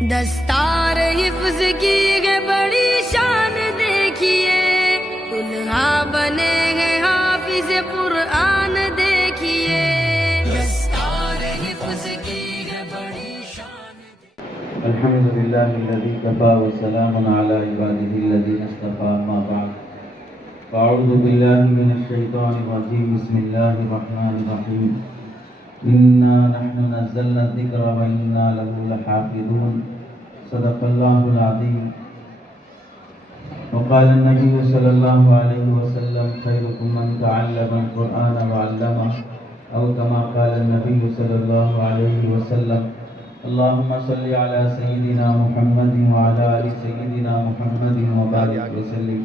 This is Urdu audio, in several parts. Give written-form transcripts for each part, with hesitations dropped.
دستار حفظ کی ہے بڑی شان دیکھیے، دلہا بنے ہیں حافظ قرآن دیکھیے، دستار حفظ کی ہے بڑی شان۔ الحمد للہ الذی کفی وسلام علی عبادہ الذین اصطفی، اما بعد فاعوذ باللہ من الشیطان الرجیم، بسم اللہ الرحمن الرحیم، انا نحن نزلنا الذکر وانا له لحافظون، صدق اللہ العظیم۔ وقال النبی صلی اللہ علیہ وسلم خیرکم من تعلم القرآن وعلمہ، او کما قال النبی صلی اللہ علیہ وسلم۔ اللهم صل على سيدنا محمد وعلى آل سيدنا محمد وبارك وسلم۔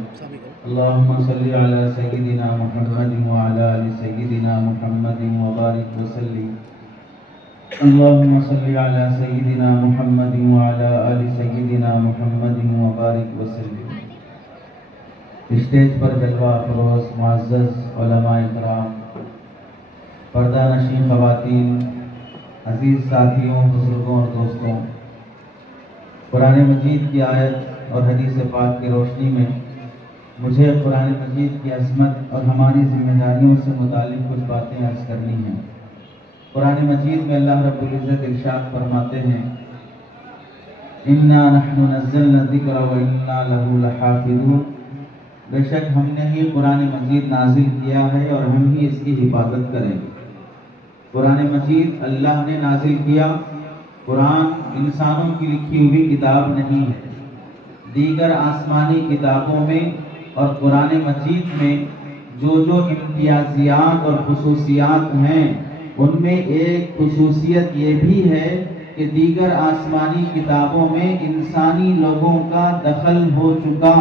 اللهم صل على سيدنا محمد وعلى آل سيدنا محمد وبارك وسلم۔ اللهم صل على سيدنا محمد وعلى آل سيدنا محمد وبارك وسلم۔ اسٹیج پر جلوہ افروز معزز علماء کرام، پردہ نشین خواتین، عزیز ساتھیوں، بزرگوں اور دوستوں، قرآن مجید کی آیت اور حدیث پاک کی روشنی میں مجھے قرآن مجید کی عظمت اور ہماری ذمہ داریوں سے متعلق کچھ باتیں عرض کرنی ہیں۔ قرآن مجید میں اللہ رب العزت ارشاد فرماتے ہیں، اِنَّا نَحْنُ نَزَّلْنَا الذِّكْرَ وَإِنَّا لَهُ لَحَافِظُونَ، بے شک ہم نے ہی قرآن مجید نازل کیا ہے اور ہم ہی اس کی حفاظت کریں گے۔ قرآن مجید اللہ نے نازل کیا، قرآن انسانوں کی لکھی ہوئی کتاب نہیں ہے۔ دیگر آسمانی کتابوں میں اور قرآن مجید میں جو امتیازات اور خصوصیات ہیں، ان میں ایک خصوصیت یہ بھی ہے کہ دیگر آسمانی کتابوں میں انسانی لوگوں کا دخل ہو چکا،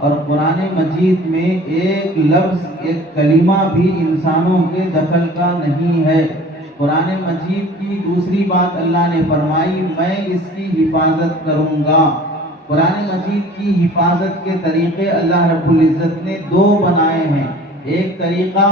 اور قرآن مجید میں ایک لفظ، ایک کلمہ بھی انسانوں کے دخل کا نہیں ہے۔ قرآن مجید کی دوسری بات اللہ نے فرمائی، میں اس کی حفاظت کروں گا۔ قرآن مجید کی حفاظت کے طریقے اللہ رب العزت نے دو بنائے ہیں۔ ایک طریقہ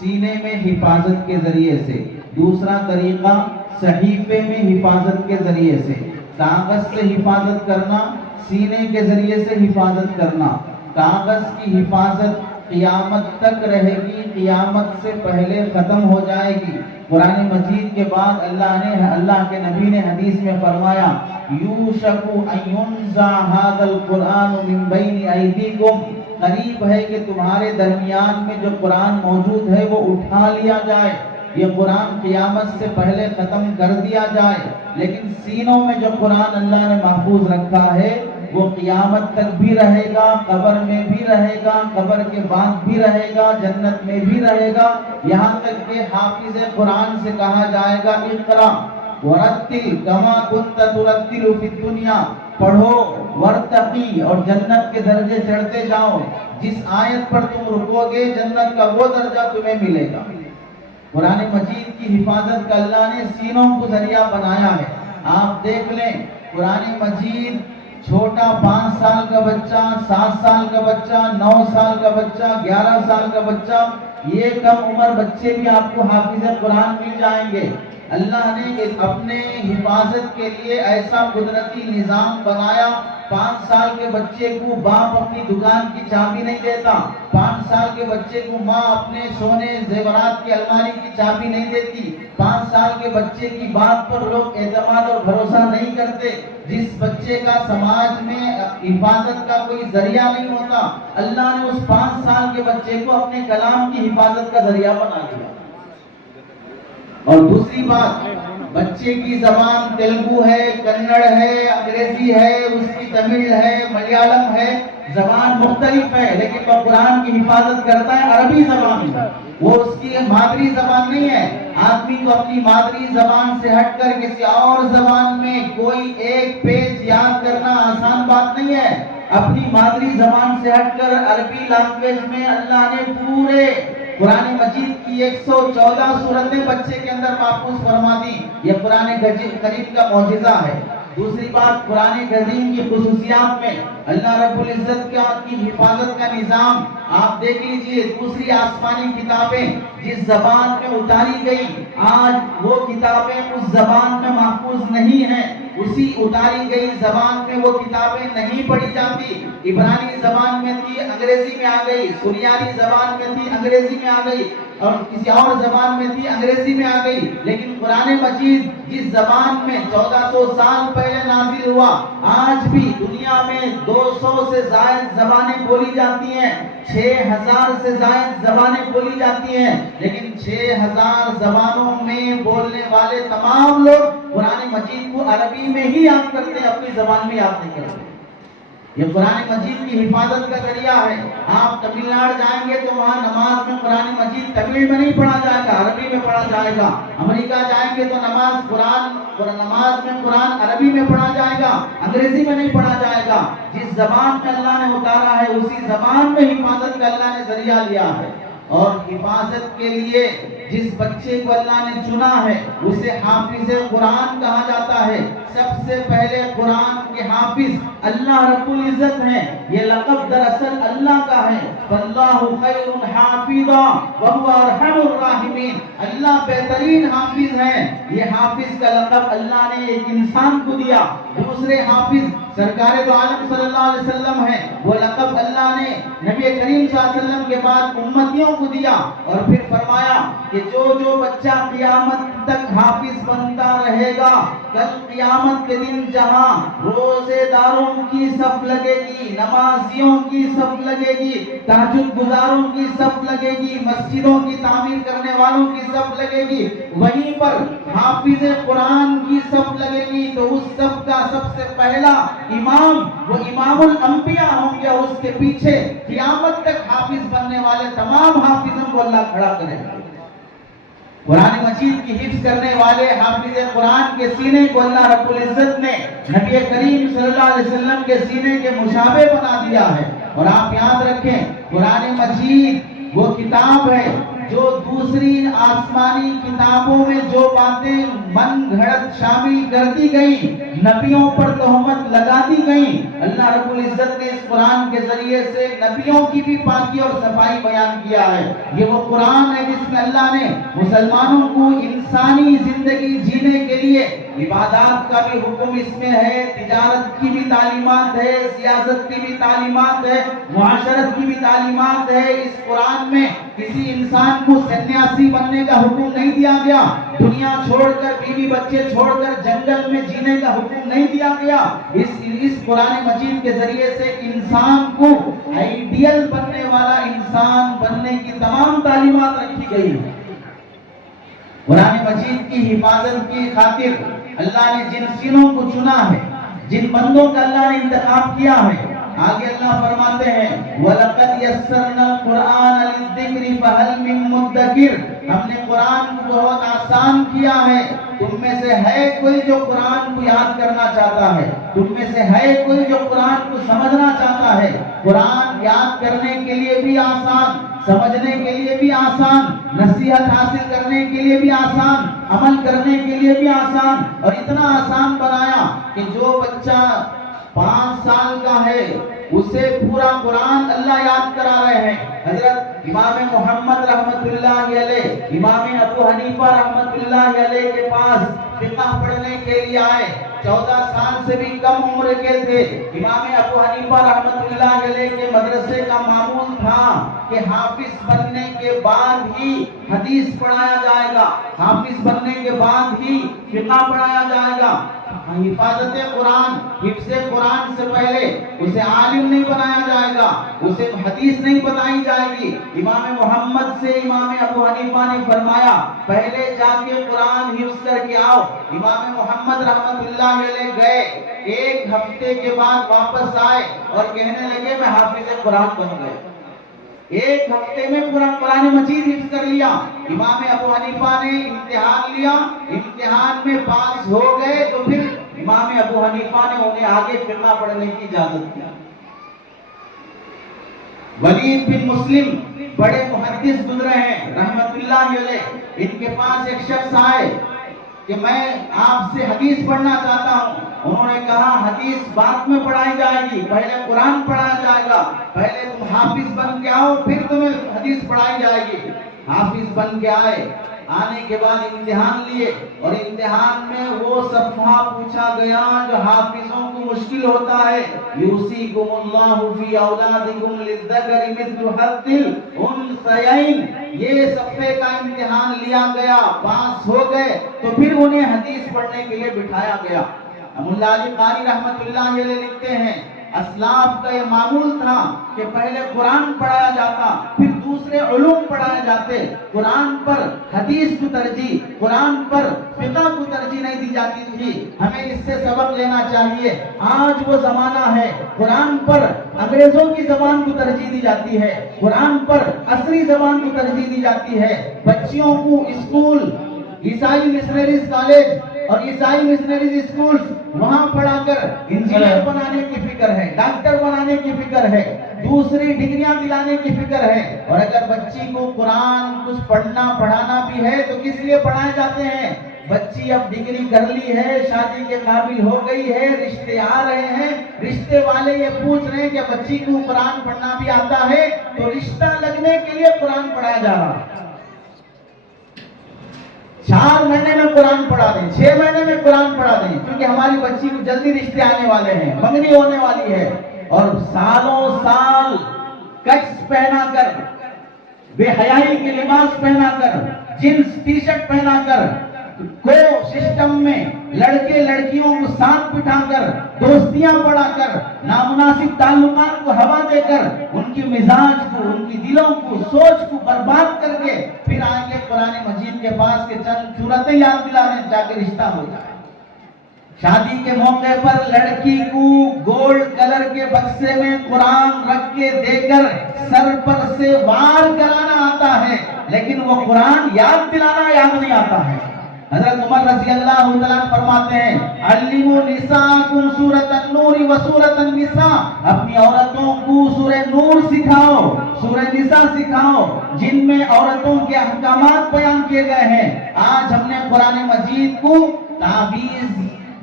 سینے میں حفاظت کے ذریعے سے، دوسرا طریقہ صحیفے میں حفاظت کے ذریعے سے۔ کاغذ سے حفاظت کرنا، سینے کے ذریعے سے حفاظت کرنا۔ کاغذ کی حفاظت قیامت تک رہے گی، قیامت سے پہلے ختم ہو جائے گی۔ قرآن مجید کے بعد اللہ کے نبی نے حدیث میں فرمایا، یوشک ان ینزع ھذا القرآن من بین ایدیکم، قریب ہے کہ تمہارے درمیان میں جو قرآن موجود ہے وہ اٹھا لیا جائے، یہ قرآن قیامت سے پہلے ختم کر دیا جائے۔ لیکن سینوں میں جو قرآن اللہ نے محفوظ رکھا ہے وہ قیامت تک بھی رہے گا، قبر میں بھی رہے گا، قبر کے بعد بھی رہے گا، جنت میں بھی رہے گا، یہاں تک کہ حافظ قرآن سے کہا جائے گا، اقرا ورتل کما کنت ترتل فی الدنیا، پڑھو ورتقی، اور جنت کے درجے چڑھتے جاؤ، جس آیت پر تم رکو گے جنت کا وہ درجہ تمہیں ملے گا۔ قرآن مجید کی حفاظت کا اللہ نے سینوں کو ذریعہ بنایا ہے۔ آپ دیکھ لیں، قرآن مجید چھوٹا 5 سال کا بچہ، 7 سال کا بچہ، 9 سال کا بچہ، 11 سال کا بچہ، یہ کم عمر بچے بھی آپ کو حافظ قرآن مل جائیں گے۔ اللہ نے اپنے حفاظت کے لیے ایسا قدرتی نظام بنایا، 5 سال کے بچے کو باپ اپنی دکان کی چابی نہیں دیتا، 5 سال کے بچے کو ماں اپنے سونے زیورات کی الماری کی چابی نہیں دیتی، 5 سال کے بچے کی بات پر لوگ اعتماد اور بھروسہ نہیں کرتے۔ جس بچے کا سماج میں حفاظت کا کوئی ذریعہ نہیں ہوتا، اللہ نے اس 5 سال کے بچے کو اپنے کلام کی حفاظت کا ذریعہ بنا دیا۔ اور دوسری بات، بچے کی زبان تیلگو ہے، کنڑ ہے، انگریزی ہے، اس کی تمل ہے، ملیالم ہے، زبان مختلف ہے، لیکن وہ قرآن کی حفاظت کرتا ہے عربی زبان میں، وہ اس کی مادری زبان نہیں ہے۔ آدمی کو اپنی مادری زبان سے ہٹ کر کسی اور زبان میں کوئی ایک پیج یاد کرنا آسان بات نہیں ہے۔ اپنی مادری زبان سے ہٹ کر عربی لینگویج میں اللہ نے پورے قرآن مجید کی 114 سورتیں بچے کے اندر محفوظ فرما دی۔ یہ قرآن کریم کا معجزہ ہے۔ دوسری بات، قرآن کریم کی خصوصیات میں اللہ رب العزت کی حفاظت کا نظام آپ دیکھ لیجئے۔ دوسری آسمانی کتابیں جس زبان میں اتاری گئی، آج وہ کتابیں اس زبان میں محفوظ نہیں ہیں۔ اسی اتاری گئی زبان میں وہ کتابیں نہیں پڑھی جاتی. عبرانی زبان میں تھی انگریزی میں آ گئی, سریانی زبان میں تھی انگریزی میں آ گئی, اور کسی اور زبان میں تھی انگریزی میں آ گئی. لیکن قرآن مجید جس زبان میں 1400 سال پہلے نازل ہوا, آج بھی دنیا میں 200 سے زائد زبانیں بولی جاتی ہیں, 6000 سے زائد زبانیں بولی جاتی ہیں. لیکن 6000 زبانوں میں بولنے والے تمام لوگ قرآن مجید کو عربی میں ہی یاد کرتے ہیں, اپنی زبان میں یاد نہیں کرتے. یہ قرآن مجید کی حفاظت کا ذریعہ ہے. آپ تمل ناڈو جائیں گے تو وہاں نماز میں قرآن مجید تمل میں نہیں پڑھا جائے گا, عربی میں پڑھا جائے گا. امریکہ جائیں گے تو نماز میں قرآن عربی میں پڑھا جائے گا, انگریزی میں نہیں پڑھا جائے گا. جس زبان میں اللہ نے اتارا ہے اسی زبان میں حفاظت کا اللہ نے ذریعہ لیا ہے. اور حفاظت کے لیے جس بچے کو اللہ نے چنا ہے اسے حافظ قرآن کہا جاتا ہے. سب سے پہلے قرآن کے حافظ اللہ رب العزت ہیں. یہ لقب دراصل اللہ کا ہے. واللہ خیر حافظا وهو ارحم الراحمین. اللہ بہترین حافظ ہیں. یہ حافظ کا لقب اللہ نے ایک انسان کو دیا. دوسرے حافظ سرکار دو عالم صلی اللہ علیہ وسلم ہیں. وہ لقب اللہ نے نبی کریم صلی اللہ علیہ وسلم کے بعد امتیوں کو دیا, اور پھر فرمایا کہ جو بچہ قیامت تک حافظ بنتا رہے گا, کل قیامت کے دن جہاں روزے داروں کی صف لگے گی, نمازیوں کی صف لگے گی, تہجد گزاروں کی صف لگے گی, مسجدوں کی تعمیر کرنے والوں کی صف لگے گی, وہیں پر حافظ قرآن کی صف لگے گی. تو اس صف کا سب سے پہلا امام وہ امام الانبیاء ہوں گے, اس کے پیچھے قیامت تک حافظ بننے والے تمام حافظوں کو اللہ کھڑا کرے گا. قرآن مجید کی حفظ کرنے والے حافظ قرآن کے سینے کو اللہ رب العزت نے نبی کریم صلی اللہ علیہ وسلم کے سینے کے مشابہ بنا دیا ہے. اور آپ یاد رکھیں, قرآن مجید وہ کتاب ہے جو دوسری آسمانی کتابوں میں جو باتیں من گھڑت شامل کر دی گئی, نبیوں پر تہمت لگا دی گئی, اللہ رب العزت نے اس قرآن کے ذریعے سے نبیوں کی بھی پاکی اور صفائی بیان کیا ہے. یہ وہ قرآن ہے جس میں اللہ نے مسلمانوں کو انسانی زندگی جینے کے لیے عبادات کا بھی حکم اس میں ہے, تجارت کی بھی تعلیمات ہے, سیاست کی بھی تعلیمات ہے, معاشرت کی بھی تعلیمات ہے. اس قرآن میں کسی انسان کو سنیاسی بننے کا حکم نہیں دیا گیا, دنیا چھوڑ کر بیوی بچے چھوڑ کر جنگل میں جینے کا حکم نہیں دیا گیا. اس قرآن مجید کے ذریعے سے انسان کو آئیڈیل بننے والا انسان بننے کی تمام تعلیمات رکھی گئی ہے. قرآن مجید کی حفاظت کی خاطر اللہ نے جن سینوں کو چنا ہے, جن بندوں کا اللہ نے انتخاب کیا ہے, آگے اللہ فرماتے ہیں وَلَقَدْ يَسَّرْنَا الْقُرْآنَ لِلذِّكْرِ فَهَلْ مِن مُدَّكِرٍ. ہم نے قرآن کو بہت آسان کیا ہے. تم میں سے ہے کوئی جو قرآن کو یاد کرنا چاہتا ہے, تم میں سے ہے کوئی جو قرآن کو سمجھنا چاہتا ہے. قرآن یاد کرنے کے لیے بھی آسان, سمجھنے کے لیے بھی آسان, نصیحت حاصل کرنے کے لیے بھی آسان, عمل کرنے کے لیے بھی آسان, اور اتنا آسان بنایا کہ جو بچہ 5 سال کا ہے اسے پورا قرآن اللہ یاد کرا رہے ہیں. حضرت امام محمد رحمت اللہ علیہ, امام ابو حنیفہ رحمت اللہ علیہ کے پاس فقہ پڑھنے کے لیے آئے. 14 سال سے بھی کم عمر کے تھے. امام ابو حنیفہ رحمت اللہ علیہ کے مدرسے کا معمول تھا کہ حافظ بننے کے بعد ہی حدیث پڑھایا جائے گا, حافظ بننے کے بعد ہی فقہ پڑھایا جائے گا. حفاظت قرآن, حفظ قرآن سے پہلے اسے عالم نہیں بنایا جائے گا, اسے حدیث نہیں بتائی جائے گی. امام محمد سے امام ابو حنیفہ نے فرمایا پہلے جا کے قرآن حفظ کر کے آؤ. امام محمد رحمت اللہ علیہ گئے, 1 ہفتے کے بعد واپس آئے اور کہنے لگے میں حافظ قرآن بن گئے. 1 ہفتے میں پورا قرآن مجید حفظ کر لیا. امام ابو حنیفہ نے امتحان لیا, امتحان میں پاس ہو گئے تو پھر امام ابو حنیفہ نے انہیں آگے فقہ پڑھنے کی اجازت دی. ولید بن مسلم بڑے محدث گزرے ہیں رحمت اللہ علیہ. ان کے پاس ایک شخص آئے کہ میں آپ سے حدیث پڑھنا چاہتا ہوں. انہوں نے کہا حدیث بعد میں پڑھائی جائے گی, پہلے قرآن پڑھایا جائے گا. پہلے تم حافظ بن کے آؤ, پھر تمہیں حدیث پڑھائی جائے گی. حافظ بن کے آئے, آنے کے بعد امتحان لیے اور امتحان میں وہ صفحہ پوچھا گیا جو حافظوں کو مشکل ہوتا ہے، یوصیکم اللہ فی اولادکم للذکر مثل حظ الانثیین، یہ صفحے کا امتحان لیا گیا، پاس ہو گئے تو پھر انہیں حدیث پڑھنے کے لیے بٹھایا گیا۔ مولا علی قاری رحمت اللہ علیہ لکھتے ہیں اسلاف کا یہ معمول تھا کہ پہلے قرآن پڑھایا جاتا، پھر دوسرے علوم پڑھائے جاتے، قرآن پر حدیث کو ترجیح، قرآن پر فقہ کو ترجیح نہیں دی جاتی تھی۔ ہمیں اس سے سبق لینا چاہیے۔ آج وہ زمانہ ہے قرآن پر انگریزوں کی زبان کو ترجیح دی جاتی ہے، قرآن پر عصری زبان کو ترجیح دی جاتی ہے۔ بچیوں کو اسکول، عیسائی مشنریز کالج اور عیسائی مشنریز اسکولز، وہاں پڑھا کر انجینئر بنانے کی فکر ہے، ڈاکٹر بنانے کی فکر ہے، دوسری ڈگریاں دلانے کی فکر ہے۔ اور اگر بچی کو قرآن کچھ پڑھنا پڑھانا بھی ہے تو کس لیے پڑھائے جاتے ہیں؟ بچی اب ڈگری کر لی ہے، شادی کے قابل ہو گئی ہے، رشتے آ رہے ہیں، رشتے والے یہ پوچھ رہے ہیں کہ بچی کو قرآن پڑھنا بھی آتا ہے، تو رشتہ لگنے کے لیے قرآن پڑھایا جا رہا ہے۔ 4 مہینے میں قرآن پڑھا دیں، 6 مہینے میں قرآن پڑھا دیں، کیونکہ ہماری بچی کو جلدی رشتے آنے والے ہیں، منگنی ہونے والی ہے۔ اور سالوں سال کٹس پہنا کر، بے حیائی کے لباس پہنا کر، جینس ٹی شرٹ پہنا کر، کو سسٹم میں لڑکے لڑکیوں کو ساتھ بٹھا کر، دوستیاں بڑھا کر، نامناسب تعلقات کو ہوا دے کر، ان کی مزاج کو، ان کی دلوں کو، سوچ کو برباد کر کے پھر آئیں گے قرآن مجید کے پاس کے چند صورتیں یاد دلانے جا کے رشتہ ہو جائے۔ شادی کے موقع پر لڑکی کو گولڈ کلر کے بکسے میں قرآن رکھ کے دے کر سر پر سے وار کرانا آتا ہے، لیکن وہ قرآن یاد دلانا یاد نہیں آتا ہے۔ حضرت عمر رضی اللہ عنہ فرماتے ہیں علموا نساءکم سورۃ النور و سورۃ النساء، اپنی عورتوں کو سورہ نور سکھاؤ، سورہ نساء سکھاؤ، جن میں عورتوں کے احکامات بیان کیے گئے ہیں۔ آج ہم نے قرآن مجید کو تعویذ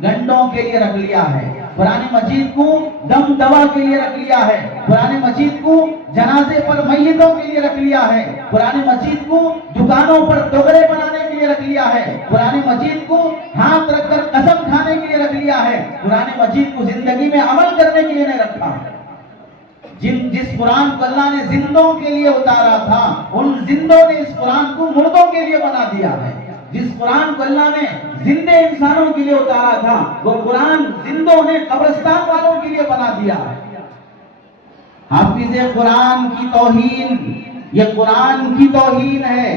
گنڈوں کے لیے رکھ لیا ہے، قرآن مجید کو دم دوا کے لیے رکھ لیا ہے، قرآن مجید کو جنازے پر میتوں کے لیے رکھ لیا ہے، قرآن مجید کو دکانوں پر دوغرے بنانے کے لیے رکھ لیا ہے، قرآن مجید کو ہاتھ رکھ کر قسم کھانے کے لیے رکھ لیا ہے، قرآن مجید کو زندگی میں عمل کرنے کے لیے نہیں رکھا۔ جس قرآن کو اللہ نے زندوں کے لیے اتارا تھا، ان زندوں نے اس قرآن کو مردوں کے لیے بنا دیا ہے۔ جس قرآن کو اللہ نے زندے انسانوں کے لیے اتارا تھا، وہ قرآن زندوں نے قبرستان والوں کے لیے بنا دیا۔ حافظ قرآن کی توہین، یہ قرآن کی توہین ہے۔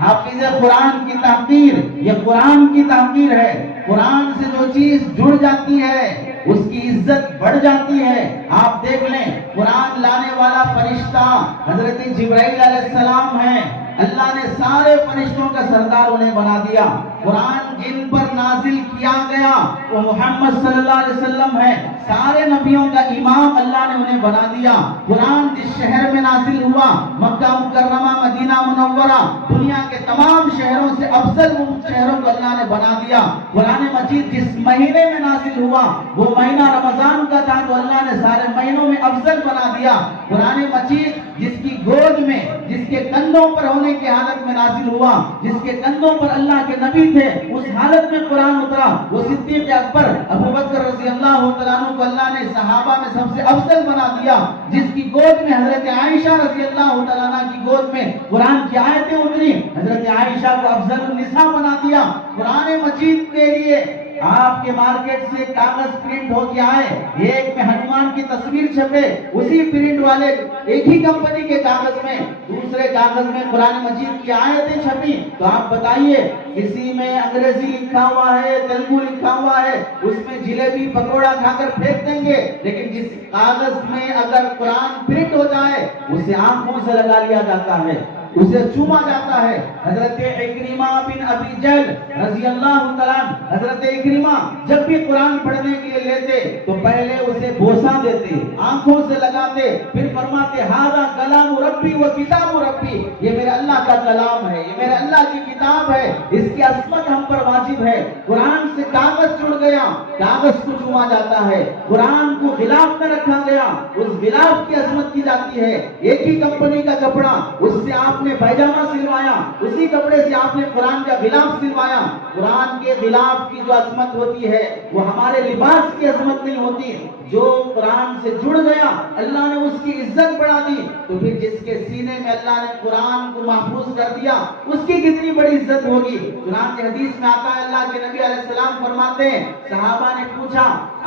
حافظ قرآن کی تحقیر، یہ قرآن کی تحقیر ہے۔ قرآن سے جو چیز جڑ جاتی ہے اس کی عزت بڑھ جاتی ہے۔ آپ دیکھ لیں قرآن لانے والا فرشتہ حضرت جبرائیل علیہ السلام ہے، اللہ نے سارے فرشتوں کا سردار انہیں بنا دیا۔ قرآن جن پر نازل کیا گیا وہ محمد صلی اللہ علیہ وسلم ہے، سارے نبیوں کا امام اللہ نے انہیں بنا دیا۔ قرآن جس شہر میں نازل ہوا، مکہ مکرمہ مدینہ منورہ، دنیا کے تمام شہروں سے افضل شہروں کو اللہ نے بنا دیا۔ قرآن مجید جس مہینے میں نازل ہوا وہ مہینہ رمضان کا تھا، تو اللہ نے سارے مہینوں میں افضل بنا دیا۔ قرآن مجید جس کی گود میں، جس کے کندھوں پر ہونے کی حالت میں نازل ہوا، جس کے کندھوں پر اللہ کے نبی تھے، اس حالت میں قرآن اترا، وہ صدیق اکبر ابو بکر رضی اللہ عنہ کو اللہ نے صحابہ میں سب سے افضل بنا دیا۔ جس کی گود میں حضرت عائشہ رضی اللہ عنہ کی گود میں قرآن کی آیتیں اتری، حضرت عائشہ کو افضل النساء بنا دیا۔ قرآن مجید کے لیے آپ کے مارکیٹ سے کاغذ پرنٹ ہو کے آئے، ایک میں ہنومان کی تصویر چھپے، اسی پرنٹ والے ایک ہی کمپنی کے کاغذ میں دوسرے کاغذ میں قرآن مجید کی آیتیں چھپی، تو آپ بتائیے کسی میں انگریزی لکھا ہوا ہے، تیلگو لکھا ہوا ہے، اس میں جلیبی پکوڑا کھا کر پھینک دیں گے، لیکن جس کاغذ میں اگر قرآن پرنٹ ہو جائے اسے آنکھوں سے لگا لیا جاتا ہے، اسے چوما جاتا ہے۔ حضرت اکرمہ بن ابی جہل رضی اللہ عنہ، حضرت اکرمہ جب بھی قرآن پڑھنے کے لیے لیتے تو پہلے اسے بوسہ دیتے، آنکھوں سے لگاتے، پھر فرماتے ھذا کلام ربی و کتاب ربی، یہ میرے اللہ کا کلام ہے، یہ میرے اللہ کی کتاب ہے، اس کی عصمت ہم پر واجب ہے۔ قرآن سے کاغذ جڑ گیا، کاغذ کو چوما جاتا ہے، قرآن کو غلاف میں رکھا گیا، اس غلاف کی عظمت کی جاتی ہے۔ ایک ہی کمپنی کا کپڑا، اس سے آپ نے پیجامہ سلوایا، اسی کپڑے سے آپ نے قرآن کا غلاف سلوایا۔ قرآن کے غلاف کی جو عظمت ہوتی ہے وہ ہمارے لباس کی عظمت نہیں ہوتی۔ جو قرآن سے جڑ گیا اللہ نے اس کی عزت بڑھا دی، تو پھر جس کے سینے میں اللہ نے قرآن کو محفوظ کر دیا اس کی کتنی بڑی عزت ہوگی۔ قرآن کی حدیث میں آتا ہے، اللہ کے نبی علیہ السلام فرماتے ہیں، صحابہ نے پوچھا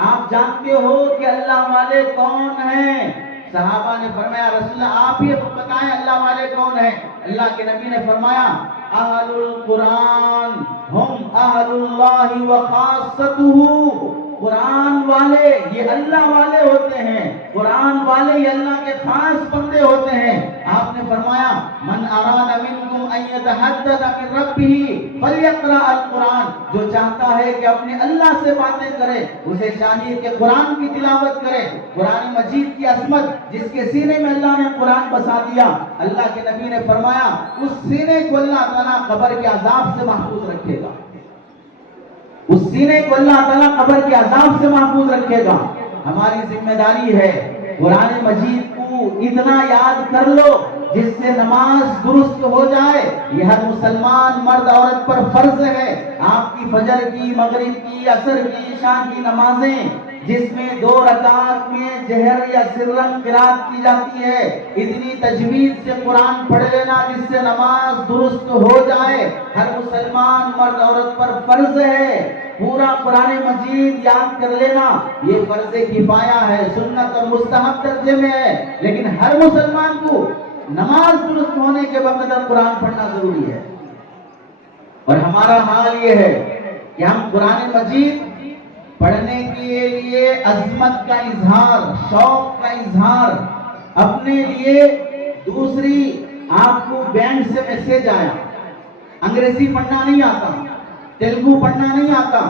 آپ جانتے ہو کہ اللہ والے کون ہیں؟ صحابہ نے فرمایا رسول اللہ آپ ہی بتائیں اللہ والے کون ہیں؟ اللہ کے نبی نے فرمایا اہل القرآن ہم اہل اللہ و خاصتہ، قرآن والے یہ اللہ والے ہوتے ہیں، قرآن والے یہ اللہ کے خاص بندے ہوتے ہیں۔ آپ نے فرمایا من اراد منکم ان یتحدث من ربہ فلیقرأ القرآن، جو چاہتا ہے کہ اپنے اللہ سے باتیں کرے اسے چاہیے کہ قرآن کی تلاوت کرے۔ قرآن مجید کی عظمت جس کے سینے میں اللہ نے قرآن بسا دیا، اللہ کے نبی نے فرمایا اس سینے کو اللہ تعالیٰ قبر کے عذاب سے محفوظ رکھے گا، اس سینے کو اللہ تعالیٰ قبر کے عذاب سے محفوظ رکھے گا۔ ہماری ذمہ داری ہے قرآن مجید کو اتنا یاد کر لو جس سے نماز درست ہو جائے۔ یہ ہر مسلمان مرد عورت پر فرض ہے۔ آپ کی فجر کی، مغرب کی، عصر کی، عشاء کی نمازیں جس میں 2 رکعات میں جہر یا سرن قرات کی جاتی ہے، اتنی تجوید سے قرآن پڑھ لینا جس سے نماز درست ہو جائے، ہر مسلمان مرد عورت پر فرض ہے۔ پورا قرآن مجید یاد کر لینا یہ فرض کفایہ ہے، سنت اور مستحب درجے میں ہے، لیکن ہر مسلمان کو نماز درست ہونے کے بقدر قرآن پڑھنا ضروری ہے۔ اور ہمارا حال یہ ہے کہ ہم قرآن مجید پڑھنے کے لیے عظمت کا اظہار، شوق کا اظہار، اپنے لیے دوسری آپ کو بینک سے میسج آیا، انگریزی پڑھنا نہیں آتا، تیلگو پڑھنا نہیں آتا،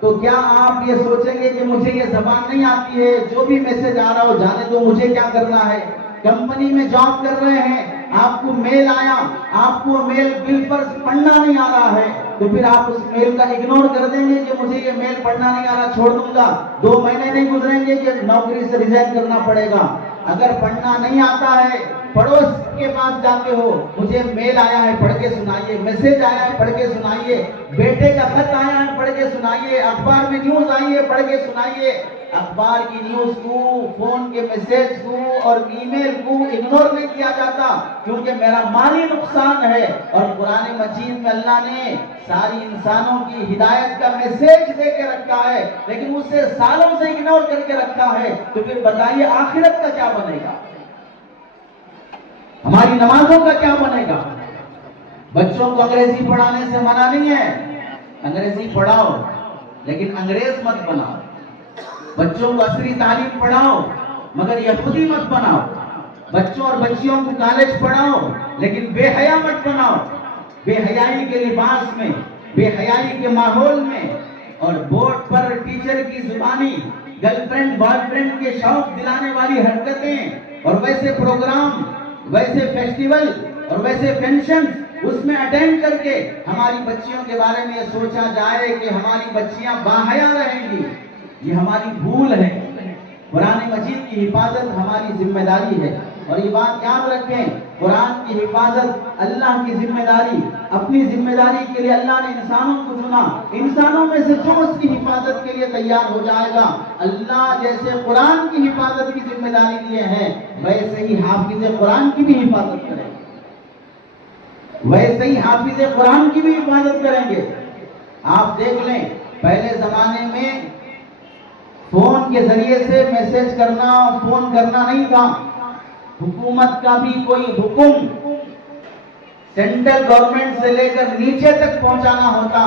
تو کیا آپ یہ سوچیں گے کہ مجھے یہ زبان نہیں آتی ہے، جو بھی میسج آ رہا ہو جانے دو، مجھے کیا کرنا ہے؟ کمپنی میں جاب کر رہے ہیں، آپ کو میل آیا، آپ کو میل بالفرض پڑھنا نہیں آ رہا ہے، تو پھر آپ اس میل کا اگنور کر دیں گے کہ مجھے یہ میل پڑھنا نہیں آ رہا، چھوڑ دوں گا، 2 مہینے نہیں گزریں گے کہ نوکری سے ریزائن کرنا پڑے گا۔ اگر پڑھنا نہیں آتا ہے، پڑوس کے پاس جاتے ہو، مجھے میل آیا ہے پڑھ کے سنائیے، میسج آیا ہے پڑھ کے سنائیے، بیٹے کا خط آیا ہے پڑھ کے سنائیے، اخبار میں نیوز آئی ہے پڑھ کے سنائیے۔ اخبار کی نیوز کو، فون کے میسج کو اور ای میل کو اگنور نہیں کیا جاتا، کیونکہ میرا مالی نقصان ہے۔ اور قرآن مجید میں اللہ نے ساری انسانوں کی ہدایت کا میسج دے کے رکھا ہے، لیکن اسے سالوں سے اگنور کر کے رکھا ہے، تو پھر بتائیے آخرت کا کیا بنے گا؟ ہماری نمازوں کا کیا بنے گا؟ بچوں کو انگریزی پڑھانے سے منع نہیں ہے، انگریزی پڑھاؤ لیکن انگریز مت بناؤ، بچوں کو عصری تعلیم پڑھاؤ مگر یہودی مت بناؤ، بچوں اور بچیوں کو کالج پڑھاؤ لیکن بے حیا مت بناؤ، بے حیائی کے لباس میں، بے حیائی کے ماحول میں، اور بورڈ پر ٹیچر کی زبانی، گرل فرینڈ بوائے فرینڈ کے شوق دلانے والی حرکتیں اور ویسے پروگرام، ویسے فیسٹیول اور ویسے فنکشن اس میں اٹینڈ کر کے ہماری بچیوں کے بارے میں یہ سوچا جائے کہ ہماری بچیاں باحیا رہیں گی، یہ ہماری بھول ہے۔ قرآن مجید کی حفاظت ہماری ذمہ داری ہے، اور یہ بات یاد رکھیں، قرآن کی حفاظت اللہ کی ذمہ داری، اپنی ذمہ داری کے لیے اللہ نے انسانوں کو چنا، انسانوں میں سے جو اس کی حفاظت کے لیے تیار ہو جائے گا، اللہ جیسے قرآن کی حفاظت کی ذمہ داری دیے ہیں ویسے ہی حافظ قرآن کی بھی حفاظت کریں گے، ویسے ہی حافظ قرآن کی بھی حفاظت کریں گے۔ آپ دیکھ لیں پہلے زمانے میں فون کے ذریعے سے میسج کرنا، فون کرنا نہیں تھا، حکومت کا بھی کوئی حکم سینٹرل گورنمنٹ سے لے کر نیچے تک پہنچانا ہوتا،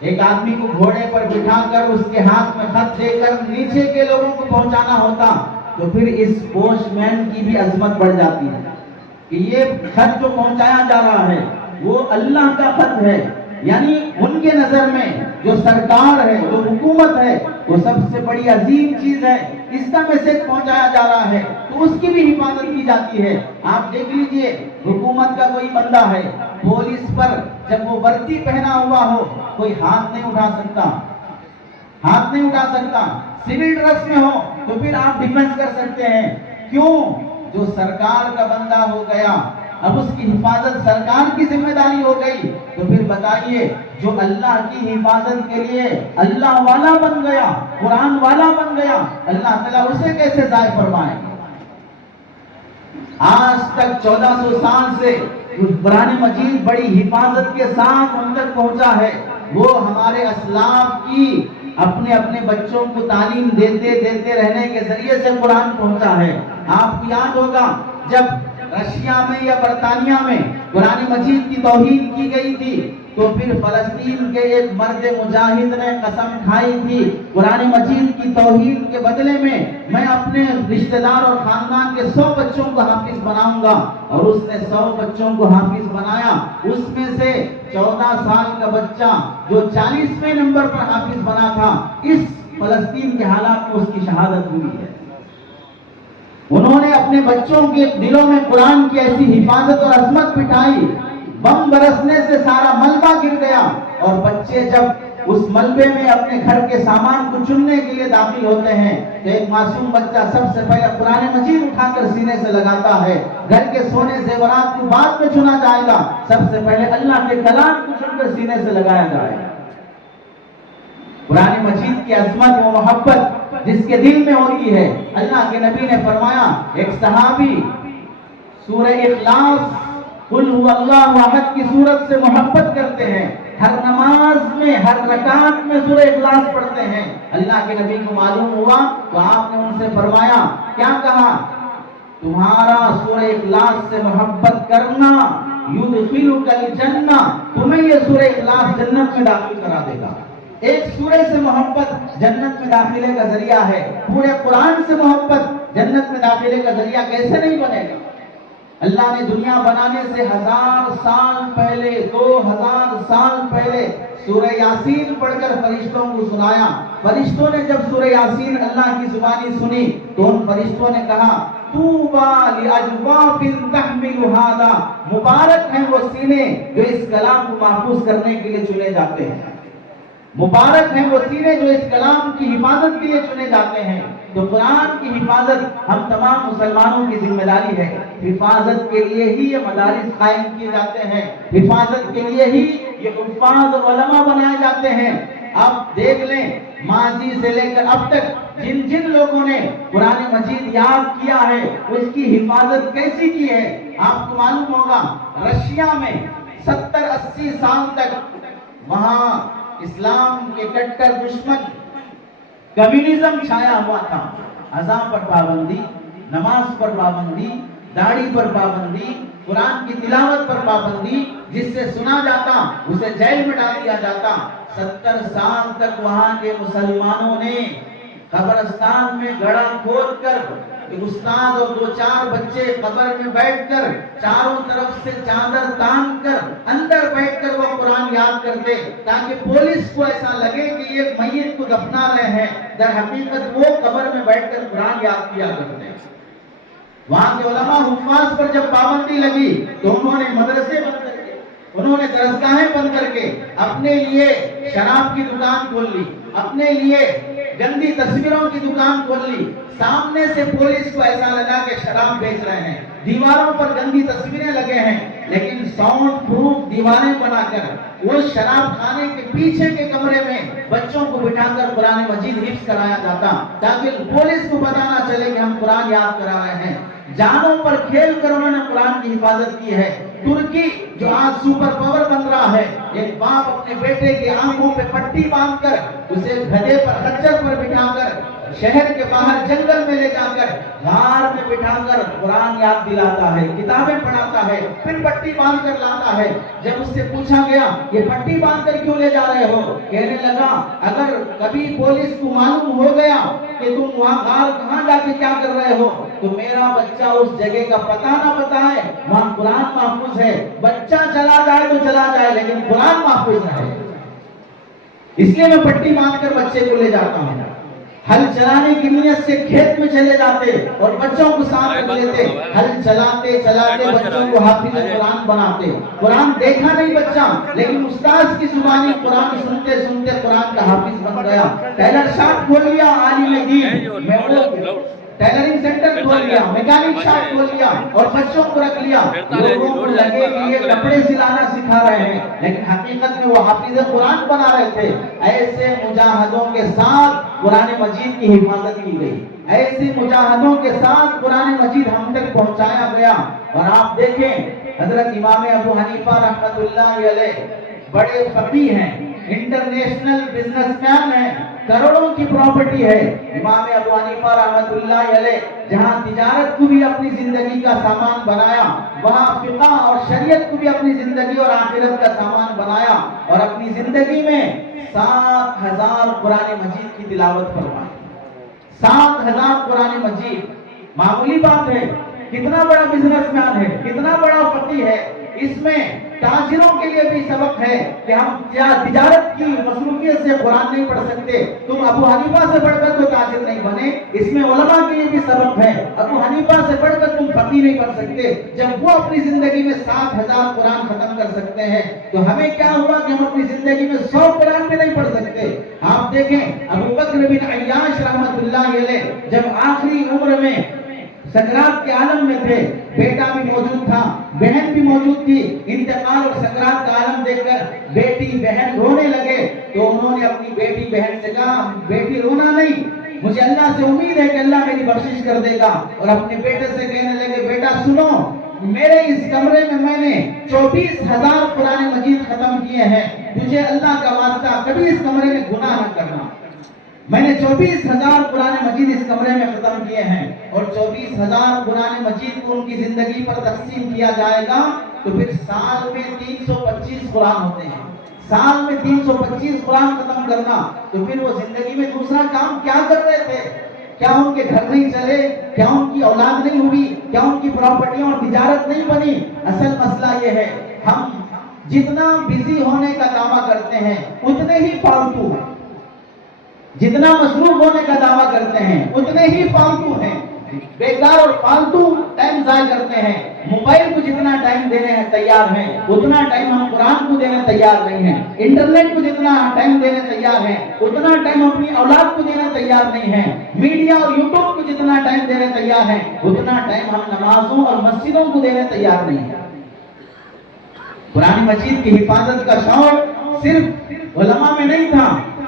ایک آدمی کو گھوڑے پر بٹھا کر اس کے ہاتھ میں خط دے کر نیچے کے لوگوں کو پہنچانا ہوتا، تو پھر اس پوسٹ مین کی بھی عظمت بڑھ جاتی ہے کہ یہ خط جو پہنچایا جا رہا ہے وہ اللہ کا خط ہے، یعنی ان کے نظر میں جو سرکار ہے، جو حکومت ہے، وہ سب سے بڑی عظیم چیز ہے، اس کا میسج پہنچایا جا رہا ہے تو اس کی بھی حفاظت کی جاتی ہے۔ آپ دیکھ لیجئے، حکومت کا کوئی بندہ ہے، پولیس پر جب وہ وردی پہنا ہوا ہو کوئی ہاتھ نہیں اٹھا سکتا، ہاتھ نہیں اٹھا سکتا۔ سول ڈریس میں ہو تو پھر آپ ڈیفنس کر سکتے ہیں، کیوں؟ جو سرکار کا بندہ ہو گیا، اب اس کی حفاظت سرکار کی ذمہ داری ہو گئی، تو پھر بتائیے جو اللہ کی حفاظت کے لیے اللہ والا بن گیا، قرآن والا بن گیا، اللہ تعالیٰ اسے کیسے ضائع فرمائے؟ آج تک 1400 سال سے قرآن مجید بڑی حفاظت کے ساتھ ہم تک پہنچا ہے۔ وہ ہمارے اسلاف کی اپنے اپنے بچوں کو تعلیم دیتے رہنے کے ذریعے سے قرآن پہنچا ہے۔ آپ کو یاد ہوگا جب رشیا میں یا برطانیہ میں قرآن مجید کی توہین کی گئی تھی تو پھر فلسطین کے ایک مرد مجاہد نے قسم کھائی تھی، قرآن مجید کی توہین کے بدلے میں اپنے رشتہ دار اور خاندان کے 100 بچوں کو حافظ بناؤں گا، اور اس نے 100 بچوں کو حافظ بنایا۔ اس میں سے 14 سال کا بچہ جو 40ویں نمبر پر حافظ بنا تھا، اس فلسطین کے حالات میں اس کی شہادت ہوئی ہے۔ انہوں نے اپنے بچوں کے دلوں میں قرآن کی ایسی حفاظت اور عظمت بٹھائی، بم برسنے سے سارا ملبہ گر گیا، اور بچے جب اس ملبے میں اپنے گھر کے سامان کو چننے کے لیے داخل ہوتے ہیں تو ایک معصوم بچہ سب سے پہلے قرآن مجید اٹھا کر سینے سے لگاتا ہے۔ گھر کے سونے زیورات کو بعد میں چنا جائے گا، سب سے پہلے اللہ کے کلام کو چن کر سینے سے لگایا جائے گا۔ قرآن مجید کی عظمت و محبت جس کے دل میں ہوتی ہے، اللہ کے نبی نے فرمایا، ایک صحابی سورہ اخلاص قل هو اللہ احد کی صورت سے محبت کرتے ہیں، ہر نماز میں ہر رکعت میں سورہ اخلاص پڑھتے ہیں۔ اللہ کے نبی کو معلوم ہوا تو آپ نے ان سے فرمایا، کیا کہا؟ تمہارا سورہ اخلاص سے محبت کرنا یدخلک الجنہ، تمہیں یہ سورہ اخلاص جنت میں داخل کرا دے گا۔ ایک سورہ سے محبت جنت میں داخلے کا ذریعہ ہے، پورے قرآن سے محبت جنت میں داخلے کا ذریعہ کیسے نہیں بنے گا؟ اللہ نے دنیا بنانے سے 1000 سال پہلے، 2000 سال پہلے سورہ یاسین پڑھ کر فرشتوں کو سنایا۔ فرشتوں نے جب سورہ یاسین اللہ کی زبانی سنی تو ان فرشتوں نے کہا، طوبی لاجواف تحمل ھذا، مبارک ہیں وہ سینے جو اس کلام کو محفوظ کرنے کے لیے چنے جاتے ہیں، مبارک ہیں وہ سینے جو اس کلام کی حفاظت کے لیے چنے جاتے ہیں۔ تو قرآن کی حفاظت ہم تمام مسلمانوں کی ذمہ داری ہے۔ حفاظت کے لیے ہی یہ مدارس قائم کیے جاتے ہیں، حفاظت کے لیے ہی یہ حفاظ اور علماء بنائے جاتے ہیں۔ اب دیکھ لیں ماضی سے لے کر اب تک جن لوگوں نے قرآن مجید یاد کیا ہے اس کی حفاظت کیسی کی ہے۔ آپ کو معلوم ہوگا رشیا میں 70-80 سال تک وہاں اسلام کے کٹر دشمن کمیونزم چھایا ہوا تھا۔ اذان پر پابندی، نماز پر پابندی، داڑھی پر پابندی، قرآن کی تلاوت پر پابندی، جس سے سنا جاتا اسے جیل میں ڈال دیا جاتا۔ 70 سال تک وہاں کے مسلمانوں نے قبرستان میں گڑھا کھود کر ایک استاد اور 2-4 بچے قبر میں بیٹھ کر چاروں طرف سے چادر تان کر اندر بیٹھ کر وہ قرآن یاد کرتے تاکہ پولیس کو ایسا لگے کہ یہ میت کو دفنا رہے ہیں، در حقیقت وہ قبر میں بیٹھ کر قرآن یاد کیا کرتے ہیں۔ وہاں کے علماء حفاظ پر جب پابندی لگی تو انہوں نے مدرسے بند کر کے، انہوں نے درسگاہیں بند کر کے اپنے لیے شراب کی دکان کھول لی، اپنے لیے گندی تصویروں کی دکان کھول لی۔ سامنے سے پولیس کو ایسا لگا کہ شراب بیچ رہے ہیں، دیواروں پر گندی تصویریں لگے ہیں، لیکن ساؤنڈ پروف دیواریں بنا کر وہ شراب خانے کے پیچھے کے کمرے میں بچوں کو بٹھا کر قرآن مجید حفظ کرایا جاتا تاکہ پولیس کو پتہ نہ چلے کہ ہم قرآن یاد کرا رہے ہیں۔ جانوں پر کھیل کر انہوں نے قرآن کی حفاظت کی ہے۔ ترکی جو آج سپر پاور بن رہا ہے، ایک باپ اپنے بیٹے کی آنکھوں پہ پٹی باندھ کر اسے گدھے پر خچر پر بٹھا کر شہر کے باہر جنگل میں لے جا کر غار میں بٹھا کر قرآن یاد دلاتا ہے، کتابیں پڑھاتا ہے، پھر پٹی باندھ کر لاتا ہے۔ جب اس سے پوچھا گیا یہ پٹی باندھ کر کیوں لے جا رہے ہو، کہنے لگا اگر کبھی پولیس کو معلوم ہو گیا کہ تم وہاں غار کہاں جا کے کیا کر رہے ہو تو میرا بچہ اس جگہ کا پتہ نہ بتائے، وہاں قرآن محفوظ ہے۔ بچہ چلا جائے تو چلا جائے لیکن قرآن محفوظ ہے۔ اس لیے میں پٹی باندھ کر بچے کو لے جاتا ہوں، ہل چلانے کی نیت سے کھیت میں چلے جاتے اور بچوں کو ساتھ رکھ لیتے، ہل چلاتے چلاتے بچوں کو حافظ قرآن بناتے۔ قرآن دیکھا نہیں بچہ، لیکن استاذ کی زبانی قرآن سنتے سنتے قرآن کا حافظ بن گیا۔ ٹیلر شاپ کھول لیا عالم دین، میں وہ ٹیلرنگ سینٹر کھول لیا، میکینک شاپ کھول لیا اور بچوں کو رکھ لیا۔ لوگوں کو لگے کہ یہ کپڑے سلانا سکھا رہے ہیں، لیکن حقیقت میں وہ حافظ قرآن بنا رہے تھے۔ ایسے مجاہدوں کے ساتھ قرآن مجید کی حفاظت کی گئی، ایسے مجاہدوں کے ساتھ قرآن مجید ہم تک پہنچایا گیا۔ اور آپ دیکھیں حضرت امام ابو حنیفہ رحمۃ اللہ علیہ بڑے فقیہ ہیں، انٹرنیشنل بزنس مین ہیں، کروڑوں کی پراپرٹی ہے۔ امام ابو حنیفہ رحمۃ اللہ علیہ جہاں تجارت کو بھی اپنی زندگی کا سامان بنایا، وہاں فقہ اور شریعت کو بھی اپنی زندگی اور آخرت کا سامان بنایا، اور اپنی زندگی میں 7,000 قرآن مجید کی تلاوت فرمائی۔ 7,000 قرآن مجید معمولی بات ہے؟ کتنا بڑا بزنس مین ہے، کتنا بڑا فقیہ ہے۔ اس میں تاجروں کے لیے بھی سبق ہے کہ ہم تجارت کی مصروفیت سے قرآن نہیں پڑھ سکتے۔ تم ابو حنیفہ سے پڑھ کر تو تاجر نہیں بنے، اس میں علماء کے لیے بھی سبق ہے۔ ابو حنیفہ سے پڑھ کر تم فقیہ نہیں بن سکتے، جب وہ اپنی زندگی میں 7,000 قرآن ختم کر سکتے ہیں تو ہمیں کیا ہوا کہ ہم اپنی زندگی میں 100 قرآن بھی نہیں پڑھ سکتے۔ آپ دیکھیں ابو بکر بن عیاش رحمۃ اللہ علیہ جب آخری عمر میں سکرات کے عالم میں تھے، بیٹا بھی موجود تھا، بہن بھی موجود تھی، انتقال اور سکرات کا عالم دیکھ کر بیٹی بہن رونے لگے تو انہوں نے اپنی بیٹی بہن سے کہا بیٹی رونا نہیں، مجھے اللہ سے امید ہے کہ اللہ میری بخشش کر دے گا۔ اور اپنے بیٹے سے کہنے لگے بیٹا سنو، میرے اس کمرے میں نے 24,000 قرآن مجید ختم کیے ہیں، تجھے اللہ کا واسطہ کبھی اس کمرے میں گناہ نہ کرنا۔ میں نے 24,000 قرآن مجید اس کمرے میں ختم کیے ہیں، اور 24,000 قرآن مجید کو ان کی زندگی پر تقسیم کیا جائے گا تو پھر سال میں 325 قرآن ہوتے ہیں۔ سال میں 325 قرآن ختم کرنا، تو پھر وہ زندگی میں دوسرا کام کیا کر رہے تھے؟ کیا ان کے گھر نہیں چلے؟ کیا ان کی اولاد نہیں ہوئی؟ کیا ان کی پراپرٹیاں اور تجارت نہیں بنی؟ اصل مسئلہ یہ ہے ہم جتنا بزی ہونے کا دعویٰ کرتے ہیں اتنے ہی فالتو ہیں، جتنا مصروف ہونے کا دعویٰ کرتے ہیں اتنے ہی فالتو ہیں، بیکار اور فالتو ٹائم ضائع کرتے ہیں۔ موبائل کو جتنا ٹائم دینے ہیں تیار ہیں اتنا ٹائم ہم قرآن کو دینے تیار نہیں ہیں، انٹرنیٹ کو جتنا ٹائم دینے تیار ہیں اتنا ٹائم اپنی اولاد کو دینے تیار نہیں ہیں، میڈیا اور یوٹیوب کو جتنا ٹائم دینے تیار ہیں اتنا ٹائم ہم نمازوں اور مسجدوں کو دینے تیار نہیں ہیں۔ قرآن مجید کی حفاظت کا شوق صرف علماء میں نہیں تھا،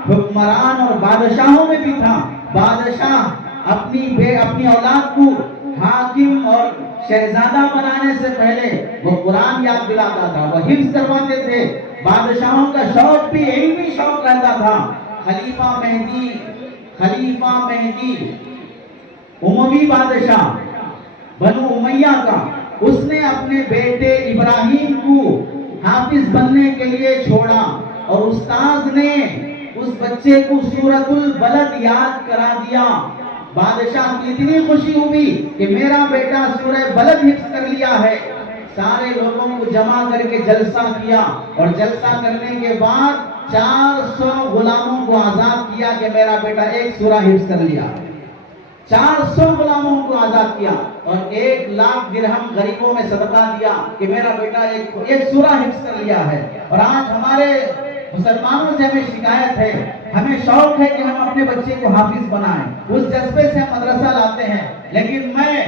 حکمران اور بادشاہوں میں بھی تھا۔ بادشاہ اپنی اولاد کو حاکم اور شہزادہ بنانے سے پہلے وہ قرآن یاد دلاتا تھا، وہ حفظ کرواتے تھے۔ بادشاہوں کا شوق بھی علمی شوق رہتا تھا۔ خلیفہ مہدی اموی بادشاہ بنو امیہ کا، اس نے اپنے بیٹے ابراہیم کو حافظ بننے کے لیے چھوڑا، اور استاذ نے اس بچے کو سورۃ البلد یاد کرا دیا۔ بادشاہ کی اتنی خوشی ہوئی کہ میرا بیٹا سورہ بلد حفظ کر لیا ہے۔ سارے لوگوں کو جمع کر کے جلسہ کیا، اور جلسہ کرنے کے بعد 400 غلاموں کو آزاد کیا کہ میرا بیٹا ایک سورہ حفظ کر لیا۔ 400 غلاموں کو آزاد کیا، اور 1,00,000 درہم غریبوں میں صدقہ دیا کہ میرا بیٹا ایک سورہ حفظ کر لیا ہے۔ اور آج ہمارے مسلمانوں سے ہمیں شکایت ہے، ہمیں شوق ہے کہ ہم اپنے بچے کو حافظ بنائیں، اس جذبے سے ہم مدرسہ لاتے ہیں، لیکن میں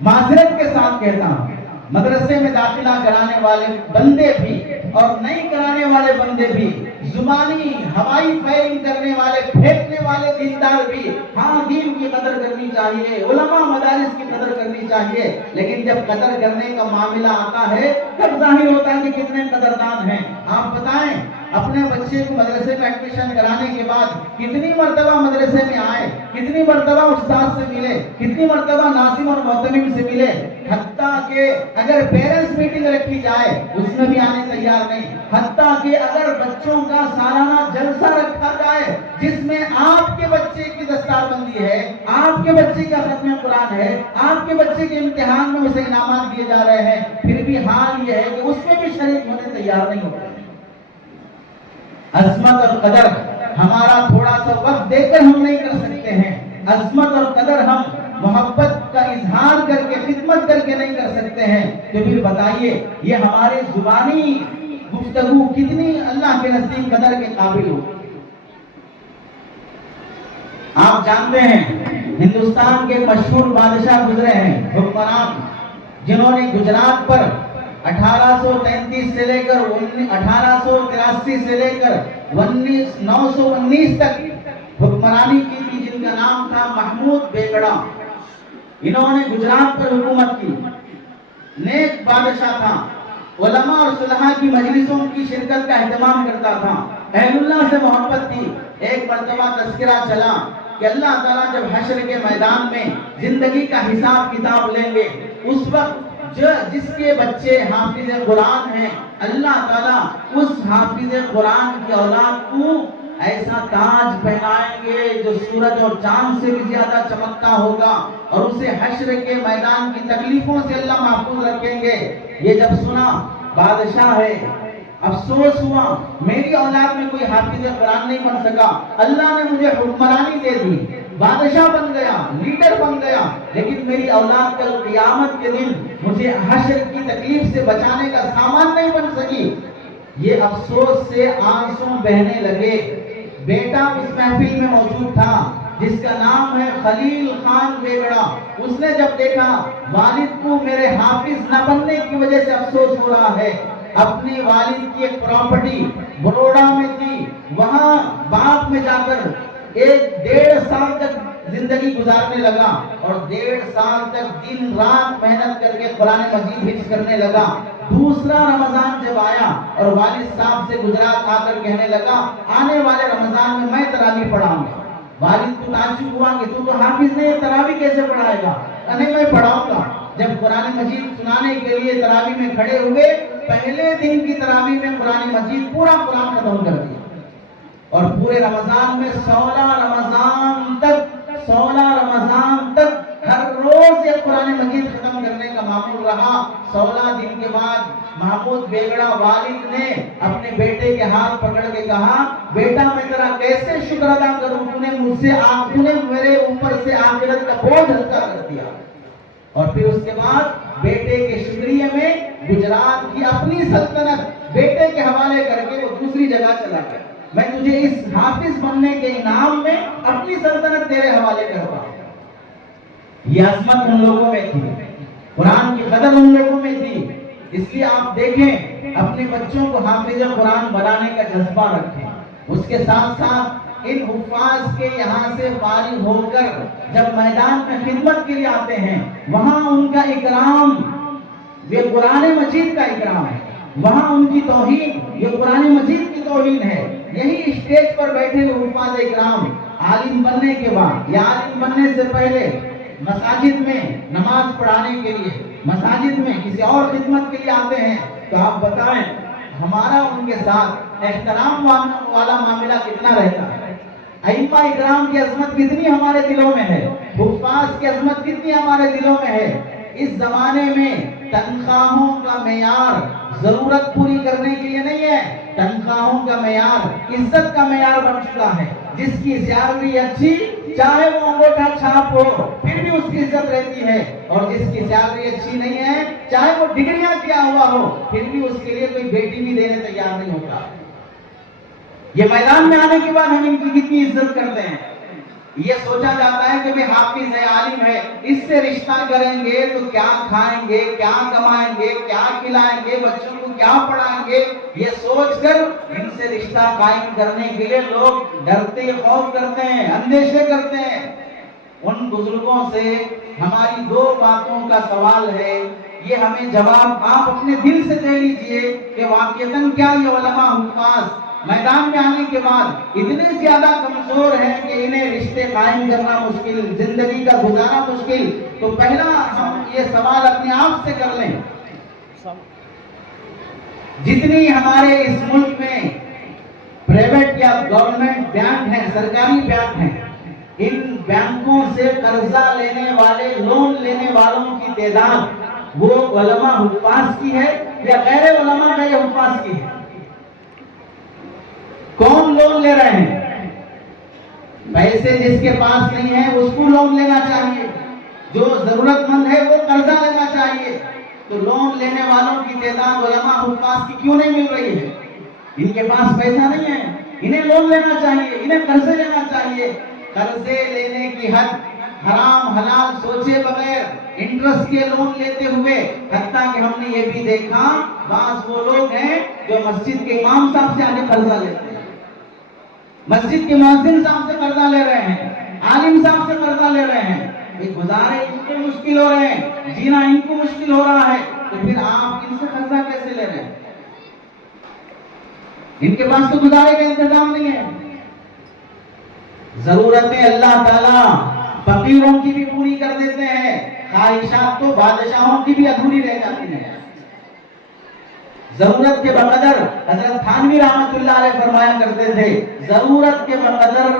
معذرت کے ساتھ کہتا ہوں مدرسے میں داخلہ کرانے والے بندے بھی اور نہیں کرانے والے بندے بھی، زبانی ہوائی فائرنگ کرنے والے پھینکنے والے دیندار بھی، ہاں دین کی قدر کرنی چاہیے، علماء مدارس کی قدر کرنی چاہیے، لیکن جب قدر کرنے کا معاملہ آتا ہے تب ظاہر ہوتا ہے کہ کتنے قدردان ہیں۔ آپ بتائیں اپنے بچے کو مدرسے میں ایڈمیشن کرانے کے بعد کتنی مرتبہ مدرسے میں آئے، کتنی مرتبہ استاد سے ملے، کتنی مرتبہ ناظم اور محتمم سے ملے، حتیٰ کہ اگر پیرنٹس میٹنگ رکھی جائے اس میں بھی آنے تیار نہیں، حتیٰ کہ اگر بچوں کا سالانہ جلسہ رکھا جائے جس میں آپ کے بچے کی دستار بندی ہے، آپ کے بچے کا ختم قرآن ہے، آپ کے بچے کے امتحان میں اسے انعامات دیے جا رہے ہیں، پھر بھی حال یہ ہے کہ اس میں بھی شریک ہونے تیار نہیں ہوتے۔ عظمت اور قدر ہمارا تھوڑا سا وقت دے کر ہم نہیں کر سکتے ہیں. عظمت اور قدر ہم محبت کا اظہار کر کے خدمت کر کے نہیں کر سکتے ہیں. تو پھر بتائیے یہ ہمارے زبانی گفتگو کتنی اللہ کے نزدیک قدر کے قابل ہو. آپ جانتے ہیں ہندوستان کے مشہور بادشاہ گزرے ہیں، حکمران، جنہوں نے گجرات پر 1833 سے لے کر 1883 سے لے کر 1919 تک حکمرانی کی تھی، جن کا نام تھا محمود بیگڑا. انہوں نے گجرات پر حکومت کی. نیک بادشاہ تھا، علماء اور صلحاء کی مجلسوں کی شرکت کا اہتمام کرتا تھا، اہل اللہ سے محبت تھی. ایک مرتبہ تذکرہ چلا کہ اللہ تعالیٰ جب حشر کے میدان میں زندگی کا حساب کتاب لیں گے، اس وقت جس کے بچے حافظ قرآن ہیں، اللہ تعالیٰ اس حافظ قرآن کی اولاد کو ایسا تاج پہنائیں گے جو سورج اور چاند سے بھی زیادہ چمکتا ہوگا، اور اسے حشر کے میدان کی تکلیفوں سے اللہ محفوظ رکھیں گے. یہ جب سنا بادشاہ ہے، افسوس ہوا میری اولاد میں کوئی حافظ قرآن نہیں بن سکا. اللہ نے مجھے حکمرانی دے دی، بادشاہ بن گیا، لیڈر بن گیا، لیکن میری اولاد کل قیامت کے دن مجھے حشر کی تکلیف سے بچانے کا سامان نہیں بن سکی. یہ افسوس سے آنسو بہنے لگے. بیٹا اس محفل میں موجود تھا جس کا نام ہے خلیل خان بیگڑا. اس نے جب دیکھا والد کو میرے حافظ نہ بننے کی وجہ سے افسوس ہو رہا ہے، اپنی والد کی ایک پراپرٹی بروڑا میں تھی، وہاں باغ میں جا کر 1.5 سال تک زندگی گزارنے لگا، اور 1.5 سال تک دن رات محنت کر کے قرآن مجید حفظ کرنے لگا. دوسرا رمضان جب آیا اور والد صاحب سے گجرات آ کر کہنے لگا آنے والے رمضان میں تراویح پڑھاؤں گا. والد کو تعجب ہوا کہ تو حافظ نہیں، تراویح کیسے پڑھائے گا؟ نہیں، میں پڑھاؤں گا. جب قرآن مجید سنانے کے لیے تراویح میں کھڑے ہوئے، پہلے دن کی تراویح میں قرآن مجید پورا قرآن ختم کر دیا، اور پورے رمضان میں 16 رمضان تک ہر روز یہ قرآن مجید ختم کرنے کا معمول رہا. 16 دن کے بعد محمود بیگڑا والد نے اپنے بیٹے کے ہاتھ پکڑ کے کہا بیٹا میں تیرا کیسے شکر ادا کروں، تو نے میرے اوپر سے آخرت کا بوجھ ہلکا کر دیا. اور پھر اس کے بعد بیٹے کے شکریہ میں گجرات کی اپنی سلطنت بیٹے کے حوالے کر کے وہ دوسری جگہ چلا گیا. میں تجھے اس حافظ بننے کے انعام میں اپنی سلطنت تیرے حوالے کرتا ہوں. یہ عظمت ان لوگوں میں تھی، قرآن کی قدر ان لوگوں میں تھی. اس لیے آپ دیکھیں اپنے بچوں کو حافظ قرآن بنانے کا جذبہ رکھیں. اس کے ساتھ ساتھ ان حفاظ کے یہاں سے فارغ ہو کر جب میدان میں خدمت کے لیے آتے ہیں، وہاں ان کا اکرام یہ قرآن مجید کا اکرام ہے، وہاں ان کی توہین یہ قرآن مجید کی توہین ہے. یہی اسٹیج پر بیٹھے ہوئے حفاظ اکرام عالم بننے کے بعد یا عالم بننے سے پہلے مساجد میں نماز پڑھانے کے لیے، مساجد میں کسی اور خدمت کے لیے آتے ہیں، تو آپ بتائیں ہمارا ان کے ساتھ احترام والا معاملہ کتنا رہتا ہے؟ ائمہ اکرام کی عظمت کتنی ہمارے دلوں میں ہے، حفاظ کی عظمت کتنی ہمارے دلوں میں ہے. اس زمانے میں تنخواہوں کا معیار ضرورت پوری کرنے کے لیے نہیں ہے، تنخواہوں کا معیار عزت کا معیار بن چکا ہے. جس کی سیلری اچھی چاہے وہ انگوٹھا چھاپ ہو پھر بھی اس کی عزت رہتی ہے، اور جس کی سیلری اچھی نہیں ہے چاہے وہ ڈگریاں کیا ہوا ہو پھر بھی اس کے لیے کوئی بیٹی بھی دینے تیار نہیں ہوتا. یہ میدان میں آنے کے بعد ہم ان کی کتنی عزت کرتے ہیں. یہ سوچا جاتا ہے کہ وہ حافظ ہے، عالم ہے، اس سے رشتہ کریں گے تو کیا کھائیں گے، کیا کمائیں گے، کیا کھلائیں گے، بچوں کو کیا پڑھائیں گے. یہ سوچ کر ان سے رشتہ قائم کرنے کے لیے لوگ ڈرتے، خوف کرتے ہیں، اندیشے کرتے ہیں. ان بزرگوں سے ہماری 2 باتوں کا سوال ہے، یہ ہمیں جواب آپ اپنے دل سے دے لیجئے کہ واقعتاً کیا یہ علماء حفاظ میدان میں آنے کے بعد اتنے زیادہ کمزور ہیں کہ انہیں رشتے قائم کرنا مشکل، زندگی کا گزارا مشکل. تو پہلا ہم یہ سوال اپنے آپ سے کر لیں، جتنی ہمارے اس ملک میں پرائیویٹ یا گورنمنٹ بینک ہیں، سرکاری بینک ہیں، ان بینکوں سے قرضہ لینے والے، لون لینے والوں کی تعداد وہ علماء حفاظ کی ہے یا غیر علماء غیر حفاظ کی ہے؟ کون لون لے رہے ہیں؟ پیسے جس کے پاس نہیں ہے اس کو لون لینا چاہیے، جو ضرورت مند ہے وہ قرضہ لینا چاہیے۔ تو لون لینے والوں کی تعداد علماء حفاظ کی کیوں نہیں مل رہی ہے؟ ان کے پاس پیسہ نہیں ہے، انہیں لون لینا چاہیے، انہیں قرضے لینا چاہیے۔ قرضے لینے کی حد حرام حلال سوچے بغیر انٹرسٹ کے لون لیتے ہوئے، حتیٰ کہ ہم نے یہ بھی دیکھا بعض وہ لوگ ہیں جو مسجد کے امام صاحب سے آگے قرضہ لیتے ہیں، مسجد کے مؤذن صاحب سے قرضہ لے رہے ہیں، عالم صاحب سے قرضہ لے رہے ہیں۔ گزارے ان کے مشکل ہو رہے ہیں، جینا ان کو مشکل ہو رہا ہے، تو پھر آپ ان سے قرضہ کیسے لے رہے ہیں؟ ان کے پاس تو گزارے کا انتظام نہیں ہے۔ ضرورتیں اللہ تعالیٰ فقیروں کی بھی پوری کر دیتے ہیں، خواہشات تو بادشاہوں کی بھی ادھوری رہ جاتی ہیں۔ ضرورت کے بقدر حضرت تھانوی رحمۃ اللہ علیہ فرمایا کرتے تھے، ضرورت کے بقدر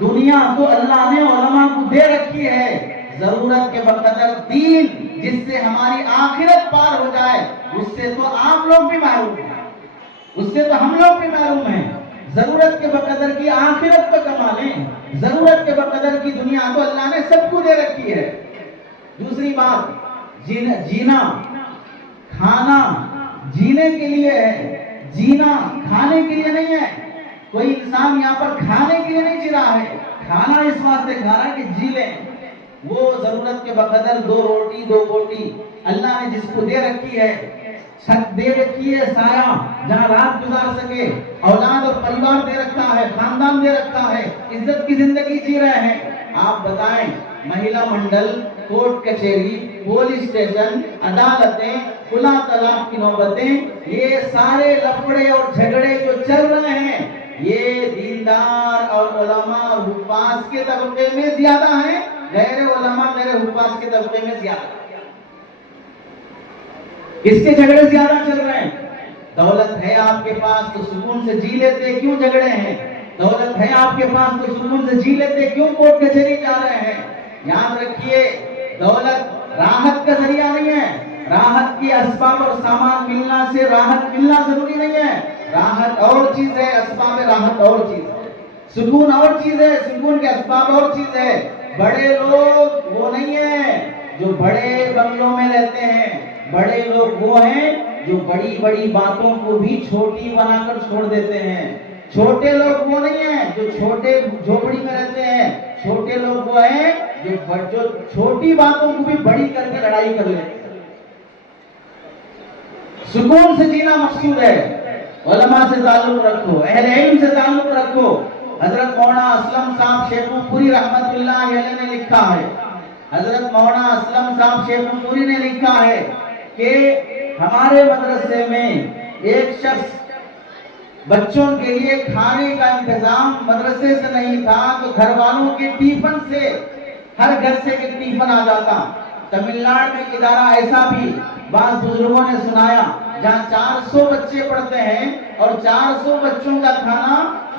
دنیا تو اللہ نے علماء کو دے رکھی ہے، ضرورت کے بقدر دین جس سے ہماری آخرت پار ہو جائے اس سے تو آپ لوگ بھی محروم ہیں، اس سے تو ہم لوگ بھی محروم ہیں۔ ضرورت کے بقدر کی آخرت تو کما لیں، ضرورت کے بقدر کی دنیا تو اللہ نے سب کو دے رکھی ہے۔ دوسری بات، جینا کھانا جینے کے لیے ہے، جینا کھانے کے لیے نہیں ہے۔ کوئی انسان یہاں پر کھانے کے لیے نہیں جی رہا ہے، کھانا اس واسطے کھا رہا ہے کہ جی لیں۔ وہ ضرورت کے بقدر 2 روٹی 2 بوٹی اللہ نے جس کو دے رکھی ہے، چھت دے رکھی ہے، سایہ جہاں رات گزار سکے، اولاد اور پریوار دے رکھا ہے، خاندان دے رکھا ہے، عزت کی زندگی جی رہے ہیں۔ آپ بتائیں، مہیلا منڈل، کورٹ کچہری، پولیس اسٹیشن، عدالتیں، کھلا طلاق کی نوبتیں، یہ سارے لفڑے اور جھگڑے جو چل رہے ہیں، یہ دیندار اور علماء اور حفاظ کے طبقے میں زیادہ ہیں، غیر علماء غیر حفاظ کے طبقے میں زیادہ ہیں۔ کس کے جھگڑے زیادہ چل رہے ہیں؟ دولت ہے آپ کے پاس تو سکون سے جی لیتے، کیوں جھگڑے ہیں؟ دولت ہے آپ کے پاس تو سکون سے جی لیتے، کیوں کورٹ کچہری جا رہے ہیں؟ یاد رکھیے، دولت راحت کا ذریعہ نہیں ہے، راحت کی اسباب اور سامان ملنا سے راحت ملنا ضروری نہیں ہے۔ راحت اور چیز ہے، اسباب راحت اور چیز ہے، سکون اور چیز ہے، سکون کے اسباب اور چیز ہے۔ بڑے لوگ وہ نہیں ہیں جو بڑے بنگلوں میں رہتے ہیں، بڑے لوگ وہ ہیں جو بڑی بڑی باتوں کو بھی چھوٹی بنا کر چھوڑ دیتے ہیں۔ چھوٹے لوگ وہ نہیں ہیں جو چھوٹے جھوپڑی میں رہتے ہیں، چھوٹے لوگ وہ ہیں جو چھوٹی باتوں کو بھی بڑی کر کے لڑائی کر لیتے ہیں۔ سکون سے جینا مقصود ہے، علماء سے تعلق رکھو، اہل علم سے تعلق رکھو۔ حضرت مولانا اسلم صاحب شیخو پوری رحمت اللہ علیہ نے لکھا ہے، حضرت مولانا اسلم صاحب شیخو پوری نے لکھا ہے کہ ہمارے مدرسے میں ایک شخص بچوں کے لیے کھانے کا انتظام مدرسے سے نہیں تھا تو گھر والوں کے ٹیفن سے، ہر گھر سے ایک ٹیفن آ جاتا۔ تمل ناڈو میں ادارہ ایسا بھی بعض بزرگوں نے سنایا جہاں 400 بچے پڑھتے ہیں اور 400 بچوں کا کھانا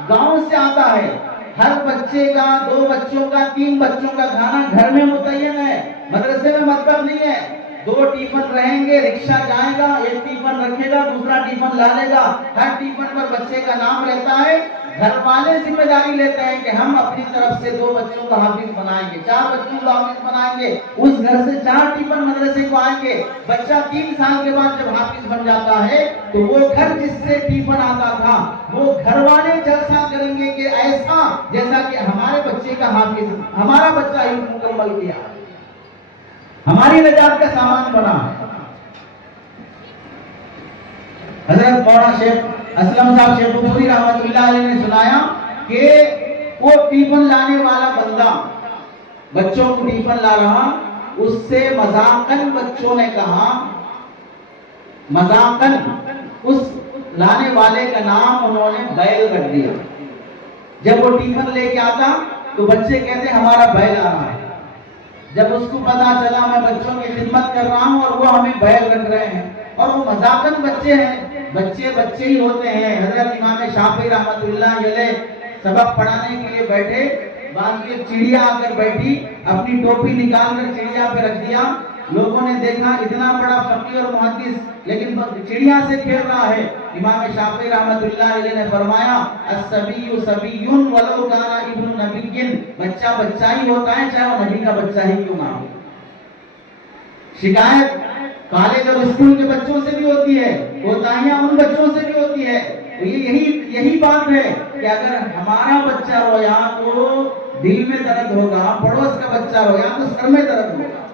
گاؤں سے آتا ہے، ہر بچے کا 2 بچوں کا 3 بچوں کا کھانا گھر میں متعین ہے، مدرسے میں مطلب نہیں ہے۔ 2 ٹیفن رہیں گے، رکشہ جائے گا، ایک ٹیفن رکھے گا، دوسرا ٹیفن لا لے گا، ہر ٹیفن پر بچے کا نام رہتا ہے۔ گھر والے ذمہ داری لیتے ہیں کہ ہم اپنی طرف سے 2 بچوں کا حافظ بنائیں گے، 4 بچوں کا حافظ بنائیں گے، اس گھر سے 4 ٹیفن مدرسے کو آئیں گے۔ بچہ 3 سال کے بعد جب حافظ بن جاتا ہے تو وہ گھر جس سے ٹیفن آتا تھا وہ گھر والے جلسہ کریں گے کہ ایسا جیسا کہ ہمارے بچے کا حافظ ہمارا بچہ ہی مکمل کیا، ہماری نجات کا سامان بنا۔ حضرت مولانا شیخ اسلم صاحب شیخ پوری رحمت اللہ علیہ نے سنایا کہ وہ ٹیفن لانے والا بندہ بچوں کو ٹیفن لا رہا، اس سے مذاقن بچوں نے کہا، مذاقن اس لانے والے کا نام انہوں نے بیل رکھ دیا۔ جب وہ ٹیفن لے کے آتا تو بچے کہتے ہمارا بیل آ رہا ہے۔ جب اس کو پتا چلا میں بچوں کی خدمت کر رہا ہوں اور وہ ہمیں بیل رکھ رہے ہیں اور وہ مذاقن بچے ہیں، بچے بچے ہی ہوتے ہیں۔ حضرت امام شافعی رحمت اللہ علیہ سبق پڑھانے کے لیے بیٹھے، بعد میں چڑیا آ کر بیٹھی، اپنی ٹوپی نکال کر چڑیا پہ رکھ دیا، لوگوں نے دیکھا اتنا بڑا فقیہ اور محدث لیکن چڑیا سے کھیل رہا ہے. امام شافعی رحمۃ اللہ علیہ نے فرمایا الصبی صبی ولو کان ابن نبی، بچہ بچہ ہی ہوتا ہے چاہے وہ نبی کا بچہ ہی کیوں نہ ہو. شکایت کالج اور اسکول کے بچوں سے بھی ہوتی ہے، کوتاہیاں ان بچوں سے بھی ہوتی ہے. تو یہی بات ہے کہ اگر ہمارا بچہ رویا تو دل میں درد ہوگا، پڑوس کا بچہ رویا تو سر میں درد ہوگا.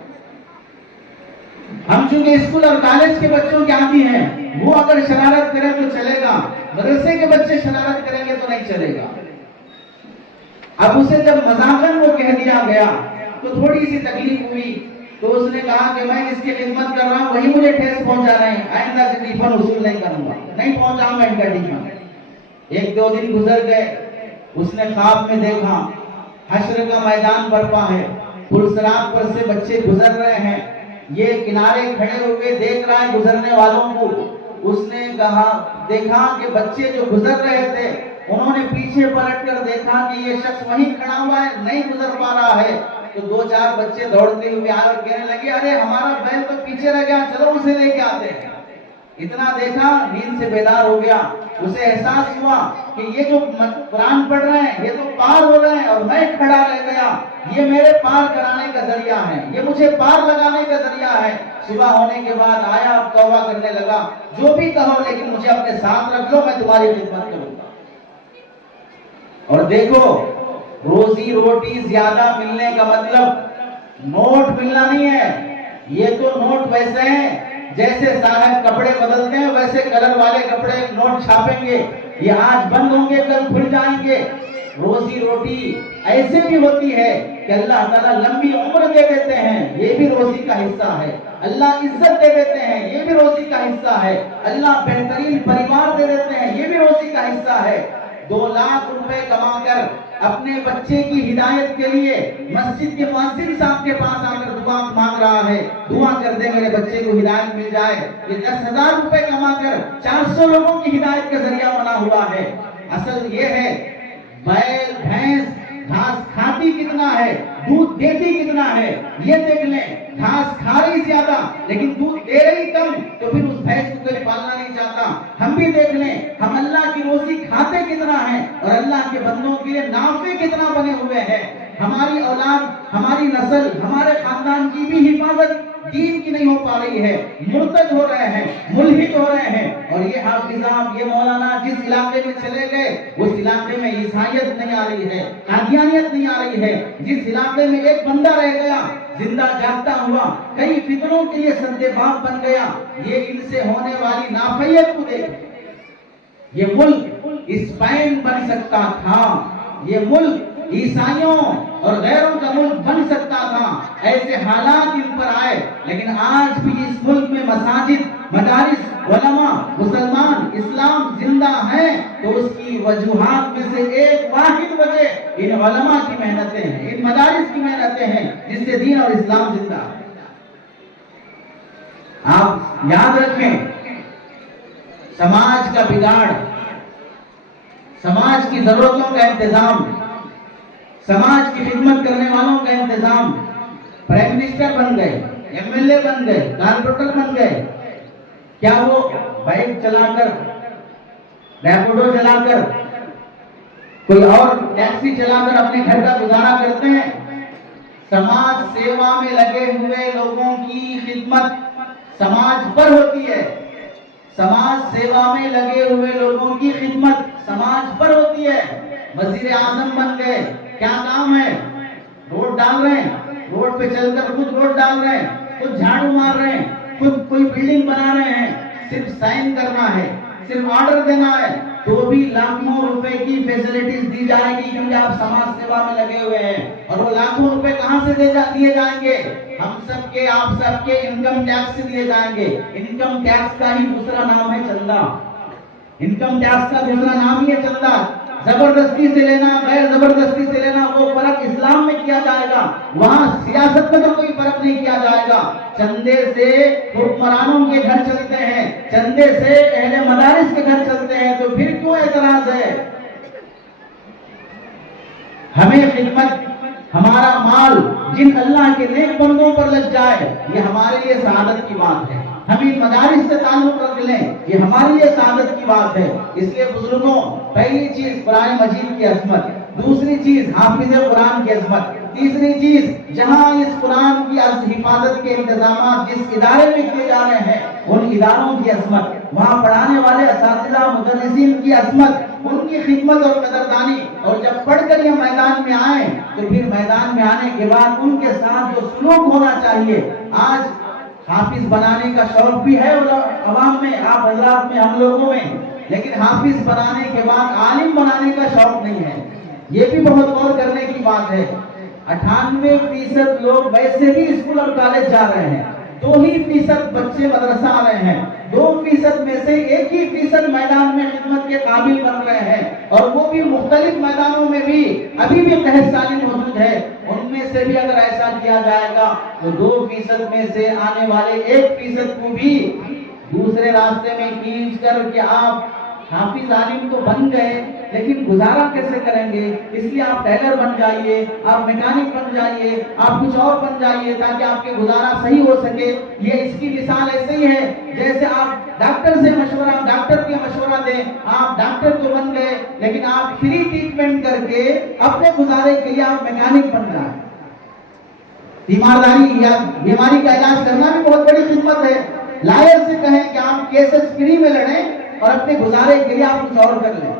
ہم چونکہ اسکول اور کالج کے بچوں کے عادی ہیں، وہ اگر شرارت کرے تو چلے گا، مدرسے کے بچے شرارت کریں گے تو نہیں چلے گا. اب اسے جب مذاقاً وہ کہہ دیا گیا تو تھوڑی سی تکلیف ہوئی، تو اس نے کہا کہ میں اس کی خدمت کر رہا ہوں، وہی مجھے ٹھیس پہنچا رہے ہیں، آئندہ سے ٹیفن وصول نہیں کروں گا، نہیں پہنچاؤں گا ان کا ٹیفن. ایک دو دن گزر گئے، اس نے خواب میں دیکھا حشر کا میدان برپا ہے، پلسرات پر سے بچے گزر رہے ہیں، یہ کنارے کھڑے ہوئے دیکھ رہا ہے گزرنے والوں کو. اس نے دیکھا کہ بچے جو گزر رہے تھے انہوں نے پیچھے پلٹ کر دیکھا کہ یہ شخص وہیں کھڑا ہوا ہے، نہیں گزر پا رہا ہے. تو دو چار بچے دوڑتے ہوئے آئے اور کہنے لگے ارے ہمارا بیل تو پیچھے رہ گیا، چلو اسے لے کے آتے ہیں. اتنا دیکھا نیند سے بیدار ہو گیا. اسے احساس ہوا کہ یہ جو قرآن پڑھ رہے ہیں یہ تو پار ہو رہے ہیں اور میں کھڑا رہ گیا، یہ میرے پار کرانے کا ذریعہ ہے، یہ مجھے پار لگانے کا ذریعہ ہے. صبح ہونے کے بعد آیا، توبہ کرنے لگا، جو بھی کہو لیکن مجھے اپنے ساتھ رکھ لو، میں تمہاری خدمت کروں گا. اور دیکھو روزی روٹی زیادہ ملنے کا مطلب نوٹ ملنا نہیں ہے. یہ تو نوٹ ویسے ہیں جیسے صاحب کپڑے بدلتے ہیں ویسے کلر والے کپڑے نوٹ چھاپیں گے، یہ آج بند ہوں گے کل کھل جائیں گے. روزی روٹی ایسے بھی ہوتی ہے کہ اللہ تعالیٰ لمبی عمر دے دیتے ہیں، یہ بھی روزی کا حصہ ہے. اللہ عزت دے دیتے ہیں، یہ بھی روزی کا حصہ ہے. اللہ بہترین پریوار دے دیتے ہیں، یہ بھی روزی کا حصہ ہے. 2 لاکھ روپے کما کر اپنے بچے کی ہدایت کے لیے مسجد کے مؤذن صاحب کے پاس آ کر دعا مانگ رہا ہے، دعا کر دے میرے بچے کو ہدایت مل جائے. یہ 10,000 روپے کما کر 400 لوگوں کی ہدایت کا ذریعہ بنا ہوا ہے. اصل یہ ہے بیل بھینس گھاس کھاتی کتنا ہے، دودھ دیتی کتنا ہے، یہ دیکھ لیں. گھاس کھا رہی زیادہ لیکن دودھ دے رہی کم، تو پھر اس بھینس کو کوئی پالنا نہیں چاہتا. ہم بھی دیکھ لیں ہم اللہ کی روزی کھاتے کتنا ہے اور اللہ کے بندوں کے لیے نافع کتنا بنے ہوئے ہیں. ہماری اولاد، ہماری نسل، ہمارے خاندان کی بھی حفاظت دین کی نہیں ہو پا رہی ہے، مرتد ہو رہے ہیں، ملحد ہو رہے ہیں. اور یہ حافظ، یہ مولانا جس علاقے میں چلے گئے اس علاقے میں عیسائیت نہیں آ رہی ہے، قادیانیت نہیں آ رہی ہے. جس علاقے میں ایک بندہ رہ گیا زندہ جاگتا ہوا، کئی فتنوں کے لیے سدباب بن گیا. یہ ان سے ہونے والی نافعیت کو دیکھ. یہ ملک اسپین بن سکتا تھا، یہ ملک عیسائیوں اور غیروں کا ملک بن سکتا تھا. ایسے حالات ان پر آئے، لیکن آج بھی اس ملک میں مساجد، مدارس، علماء، مسلمان، اسلام زندہ ہیں. تو اس کی وجوہات میں سے ایک واحد وجہ ان علماء کی محنتیں ہیں، ان مدارس کی محنتیں ہیں جس سے دین اور اسلام زندہ ہے. آپ یاد رکھیں سماج کا بگاڑ، سماج کی ضرورتوں کا انتظام، سماج کی خدمت کرنے والوں کا انتظام. پرائم منسٹر بن گئے، ایم ایل اے بن گئے، کارپوریٹر بن گئے، کیا وہ بائک چلا کر، ریپیڈو چلا کر، کوئی اور ٹیکسی چلا کر اپنے گھر کا گزارا کرتے ہیں؟ سماج سیوا میں لگے ہوئے لوگوں کی خدمت سماج پر ہوتی ہے. سماج سیوا میں لگے ہوئے لوگوں کی خدمت سماج پر ہوتی ہے. وزیر اعظم بن گئے، کیا کام ہے؟ روڈ ڈال رہے ہیں، روڈ پہ چل کر خود روڈ ڈال رہے ہیں، خود جھاڑو مار رہے ہیں، خود کوئی بلڈنگ بنا رہے ہیں. صرف سائن کرنا ہے، صرف آرڈر دینا ہے، تو بھی لاکھوں روپے کی فیسلٹیز دی جائے گی کیونکہ آپ سماج سیوا میں لگے ہوئے ہیں. اور وہ لاکھوں روپے کہاں سے دیے جائیں گے؟ ہم سب کے، آپ سب کے انکم ٹیکس سے دیے جائیں گے. انکم ٹیکس کا ہی دوسرا نام ہے چندہ. انکم ٹیکس کا دوسرا نام ہی ہے چندہ. زبردستی سے لینا، غیر زبردستی سے لینا، وہ فرق اسلام میں کیا جائے گا. وہاں سیاست میں تو کوئی فرق نہیں کیا جائے گا. چندے سے حکمرانوں کے گھر چلتے ہیں، چندے سے اہل مدارس کے گھر چلتے ہیں، تو پھر کیوں اعتراض ہے؟ ہمیں خدمت ہمارا مال جن اللہ کے نیک بندوں پر لگ جائے یہ ہمارے لیے سعادت کی بات ہے. ہم ان مدارس سے تعلق رکھ لیں یہ ہمارے لیے سعادت کی بات ہے. اس لیے بزرگوں پہلی چیز قرآن مجید کی عظمت، دوسری چیز حافظ قرآن کی عظمت، تیسری چیز جہاں اس قرآن کی حفاظت کے انتظامات جس ادارے میں کیے جا رہے ہیں ان اداروں کی عظمت، وہاں پڑھانے والے اساتذہ مدرسین کی عظمت، ان کی خدمت اور قدردانی. اور جب پڑھ کر یہ میدان میں آئیں تو پھر میدان میں آنے کے بعد ان کے ساتھ جو سلوک ہونا چاہیے. آج حافظ بنانے کا شوق بھی ہے عوام میں، آپ حضرات میں، ہم لوگوں میں، لیکن حافظ بنانے کے بعد عالم بنانے کا شوق نہیں ہے. یہ بھی بہت غور کرنے کی بات ہے. 98% لوگ ویسے بھی اسکول اور کالج جا رہے ہیں، 2% بچے مدرسہ آ رہے ہیں، 2% میں سے 1% میدان میں خدمت کے قابل بن رہے ہیں، اور وہ بھی مختلف میدانوں میں بھی ابھی بھی قحط سالی موجود ہے. ان میں سے بھی اگر ایسا کیا جائے گا تو 2% میں سے آنے والے 1% کو بھی دوسرے راستے میں کھینچ کر کہ آپ حافظ عالم تو بن گئے لیکن گزارا کیسے کریں گے، اس لیے آپ ٹیلر بن جائیے، آپ میکینک بن جائیے، آپ کچھ اور بن جائیے تاکہ آپ کے گزارا صحیح ہو سکے. یہ اس کی مثال ایسے ہی ہے جیسے آپ ڈاکٹر سے مشورہ، ڈاکٹر کے مشورہ دیں، آپ ڈاکٹر تو بن گئے لیکن آپ فری ٹریٹمنٹ کر کے اپنے گزارے کے لیے آپ میکینک بن جائیں. بیمارداری یا بیماری کا علاج کرنا بھی بہت بڑی خدمت ہے. لائر سے کہیں کہ آپ کیسز فری میں لڑیں اور اپنے گزارے کے لیے آپ کچھ اور کر لیں.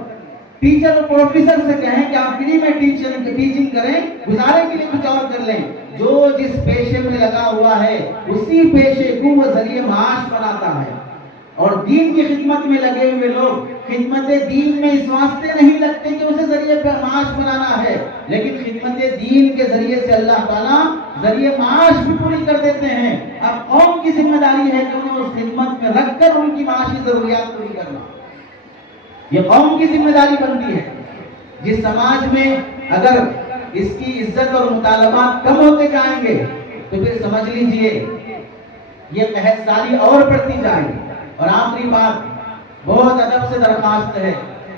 ٹیچر اور پروفیسر سے کہیں کہ آپ فری میں ٹیچنگ کریں، گزارے کے لیے کچھ اور کر لیں. جو جس پیشے میں لگا ہوا ہے اسی پیشے کو وہ ذریعہ معاش بناتا ہے. اور دین کی خدمت میں لگے ہوئے لوگ خدمت دین میں اس واسطے نہیں لگتے کہ اسے ذریعہ معاش بنانا ہے، لیکن خدمت دین کے ذریعے سے اللہ تعالیٰ ذریعہ معاش بھی پوری کر دیتے ہیں. اب قوم کی ذمہ داری ہے کہ انہیں اس خدمت میں رکھ کر ان کی معاشی ضروریات پوری کرنا. یہ قوم کی ذمہ داری بنتی ہے. جس سماج میں اگر اس کی عزت اور مطالبات کم ہوتے جائیں گے تو پھر سمجھ لیجئے یہ قحط سالی اور بڑھتی جائے گی. اور آخری بات بہت ادب سے درخواست ہے،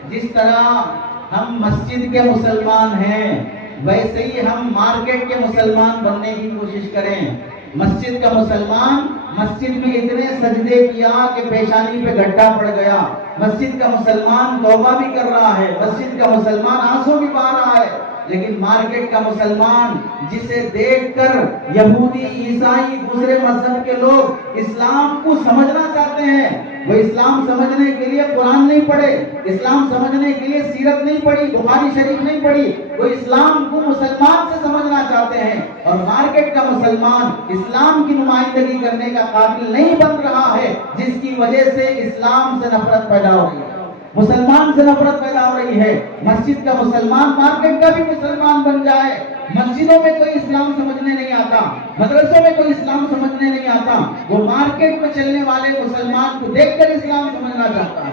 جس طرح ہم مسجد کے مسلمان ہیں ویسے ہی ہم مارکیٹ کے مسلمان بننے کی کوشش کریں. مسجد کا مسلمان مسجد میں اتنے سجدے کیا کہ پیشانی پہ گڈھا پڑ گیا. مسجد کا مسلمان توبہ بھی کر رہا ہے، مسجد کا مسلمان آنسو بھی بہا رہا ہے، لیکن مارکیٹ کا مسلمان جسے دیکھ کر یہودی، عیسائی، دوسرے مذہب کے لوگ اسلام کو سمجھنا چاہتے ہیں، وہ اسلام سمجھنے کے لیے قرآن نہیں پڑھے، اسلام سمجھنے کے لیے سیرت نہیں پڑھی، بخاری شریف نہیں پڑھی، وہ اسلام کو مسلمان سے سمجھنا چاہتے ہیں. اور مارکیٹ کا مسلمان اسلام کی نمائندگی کرنے کا قابل نہیں بن رہا ہے، جس کی وجہ سے اسلام سے نفرت پیدا ہو رہی ہے، مسلمان سے نفرت پیدا ہو رہی ہے. مسجد کا مسلمان مارکیٹ کا بھی مسلمان بن جائے. مسجدوں میں کوئی اسلام سمجھنے نہیں آتا، مدرسوں میں کوئی اسلام سمجھنے نہیں آتا، وہ مارکیٹ میں چلنے والے مسلمان کو دیکھ کر اسلام سمجھنا چاہتا ہے.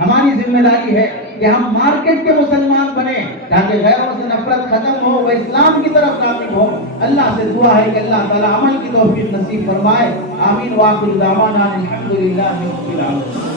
ہماری ذمہ داری ہے کہ ہم مارکیٹ کے مسلمان بنیں تاکہ غیروں سے نفرت ختم ہو، وہ اسلام کی طرف راغب ہو. اللہ سے دعا ہے کہ اللہ تعالی عمل کی توفیق نصیب فرمائے. آمین. وآخر دعوانا الحمدللہ رب العالمین.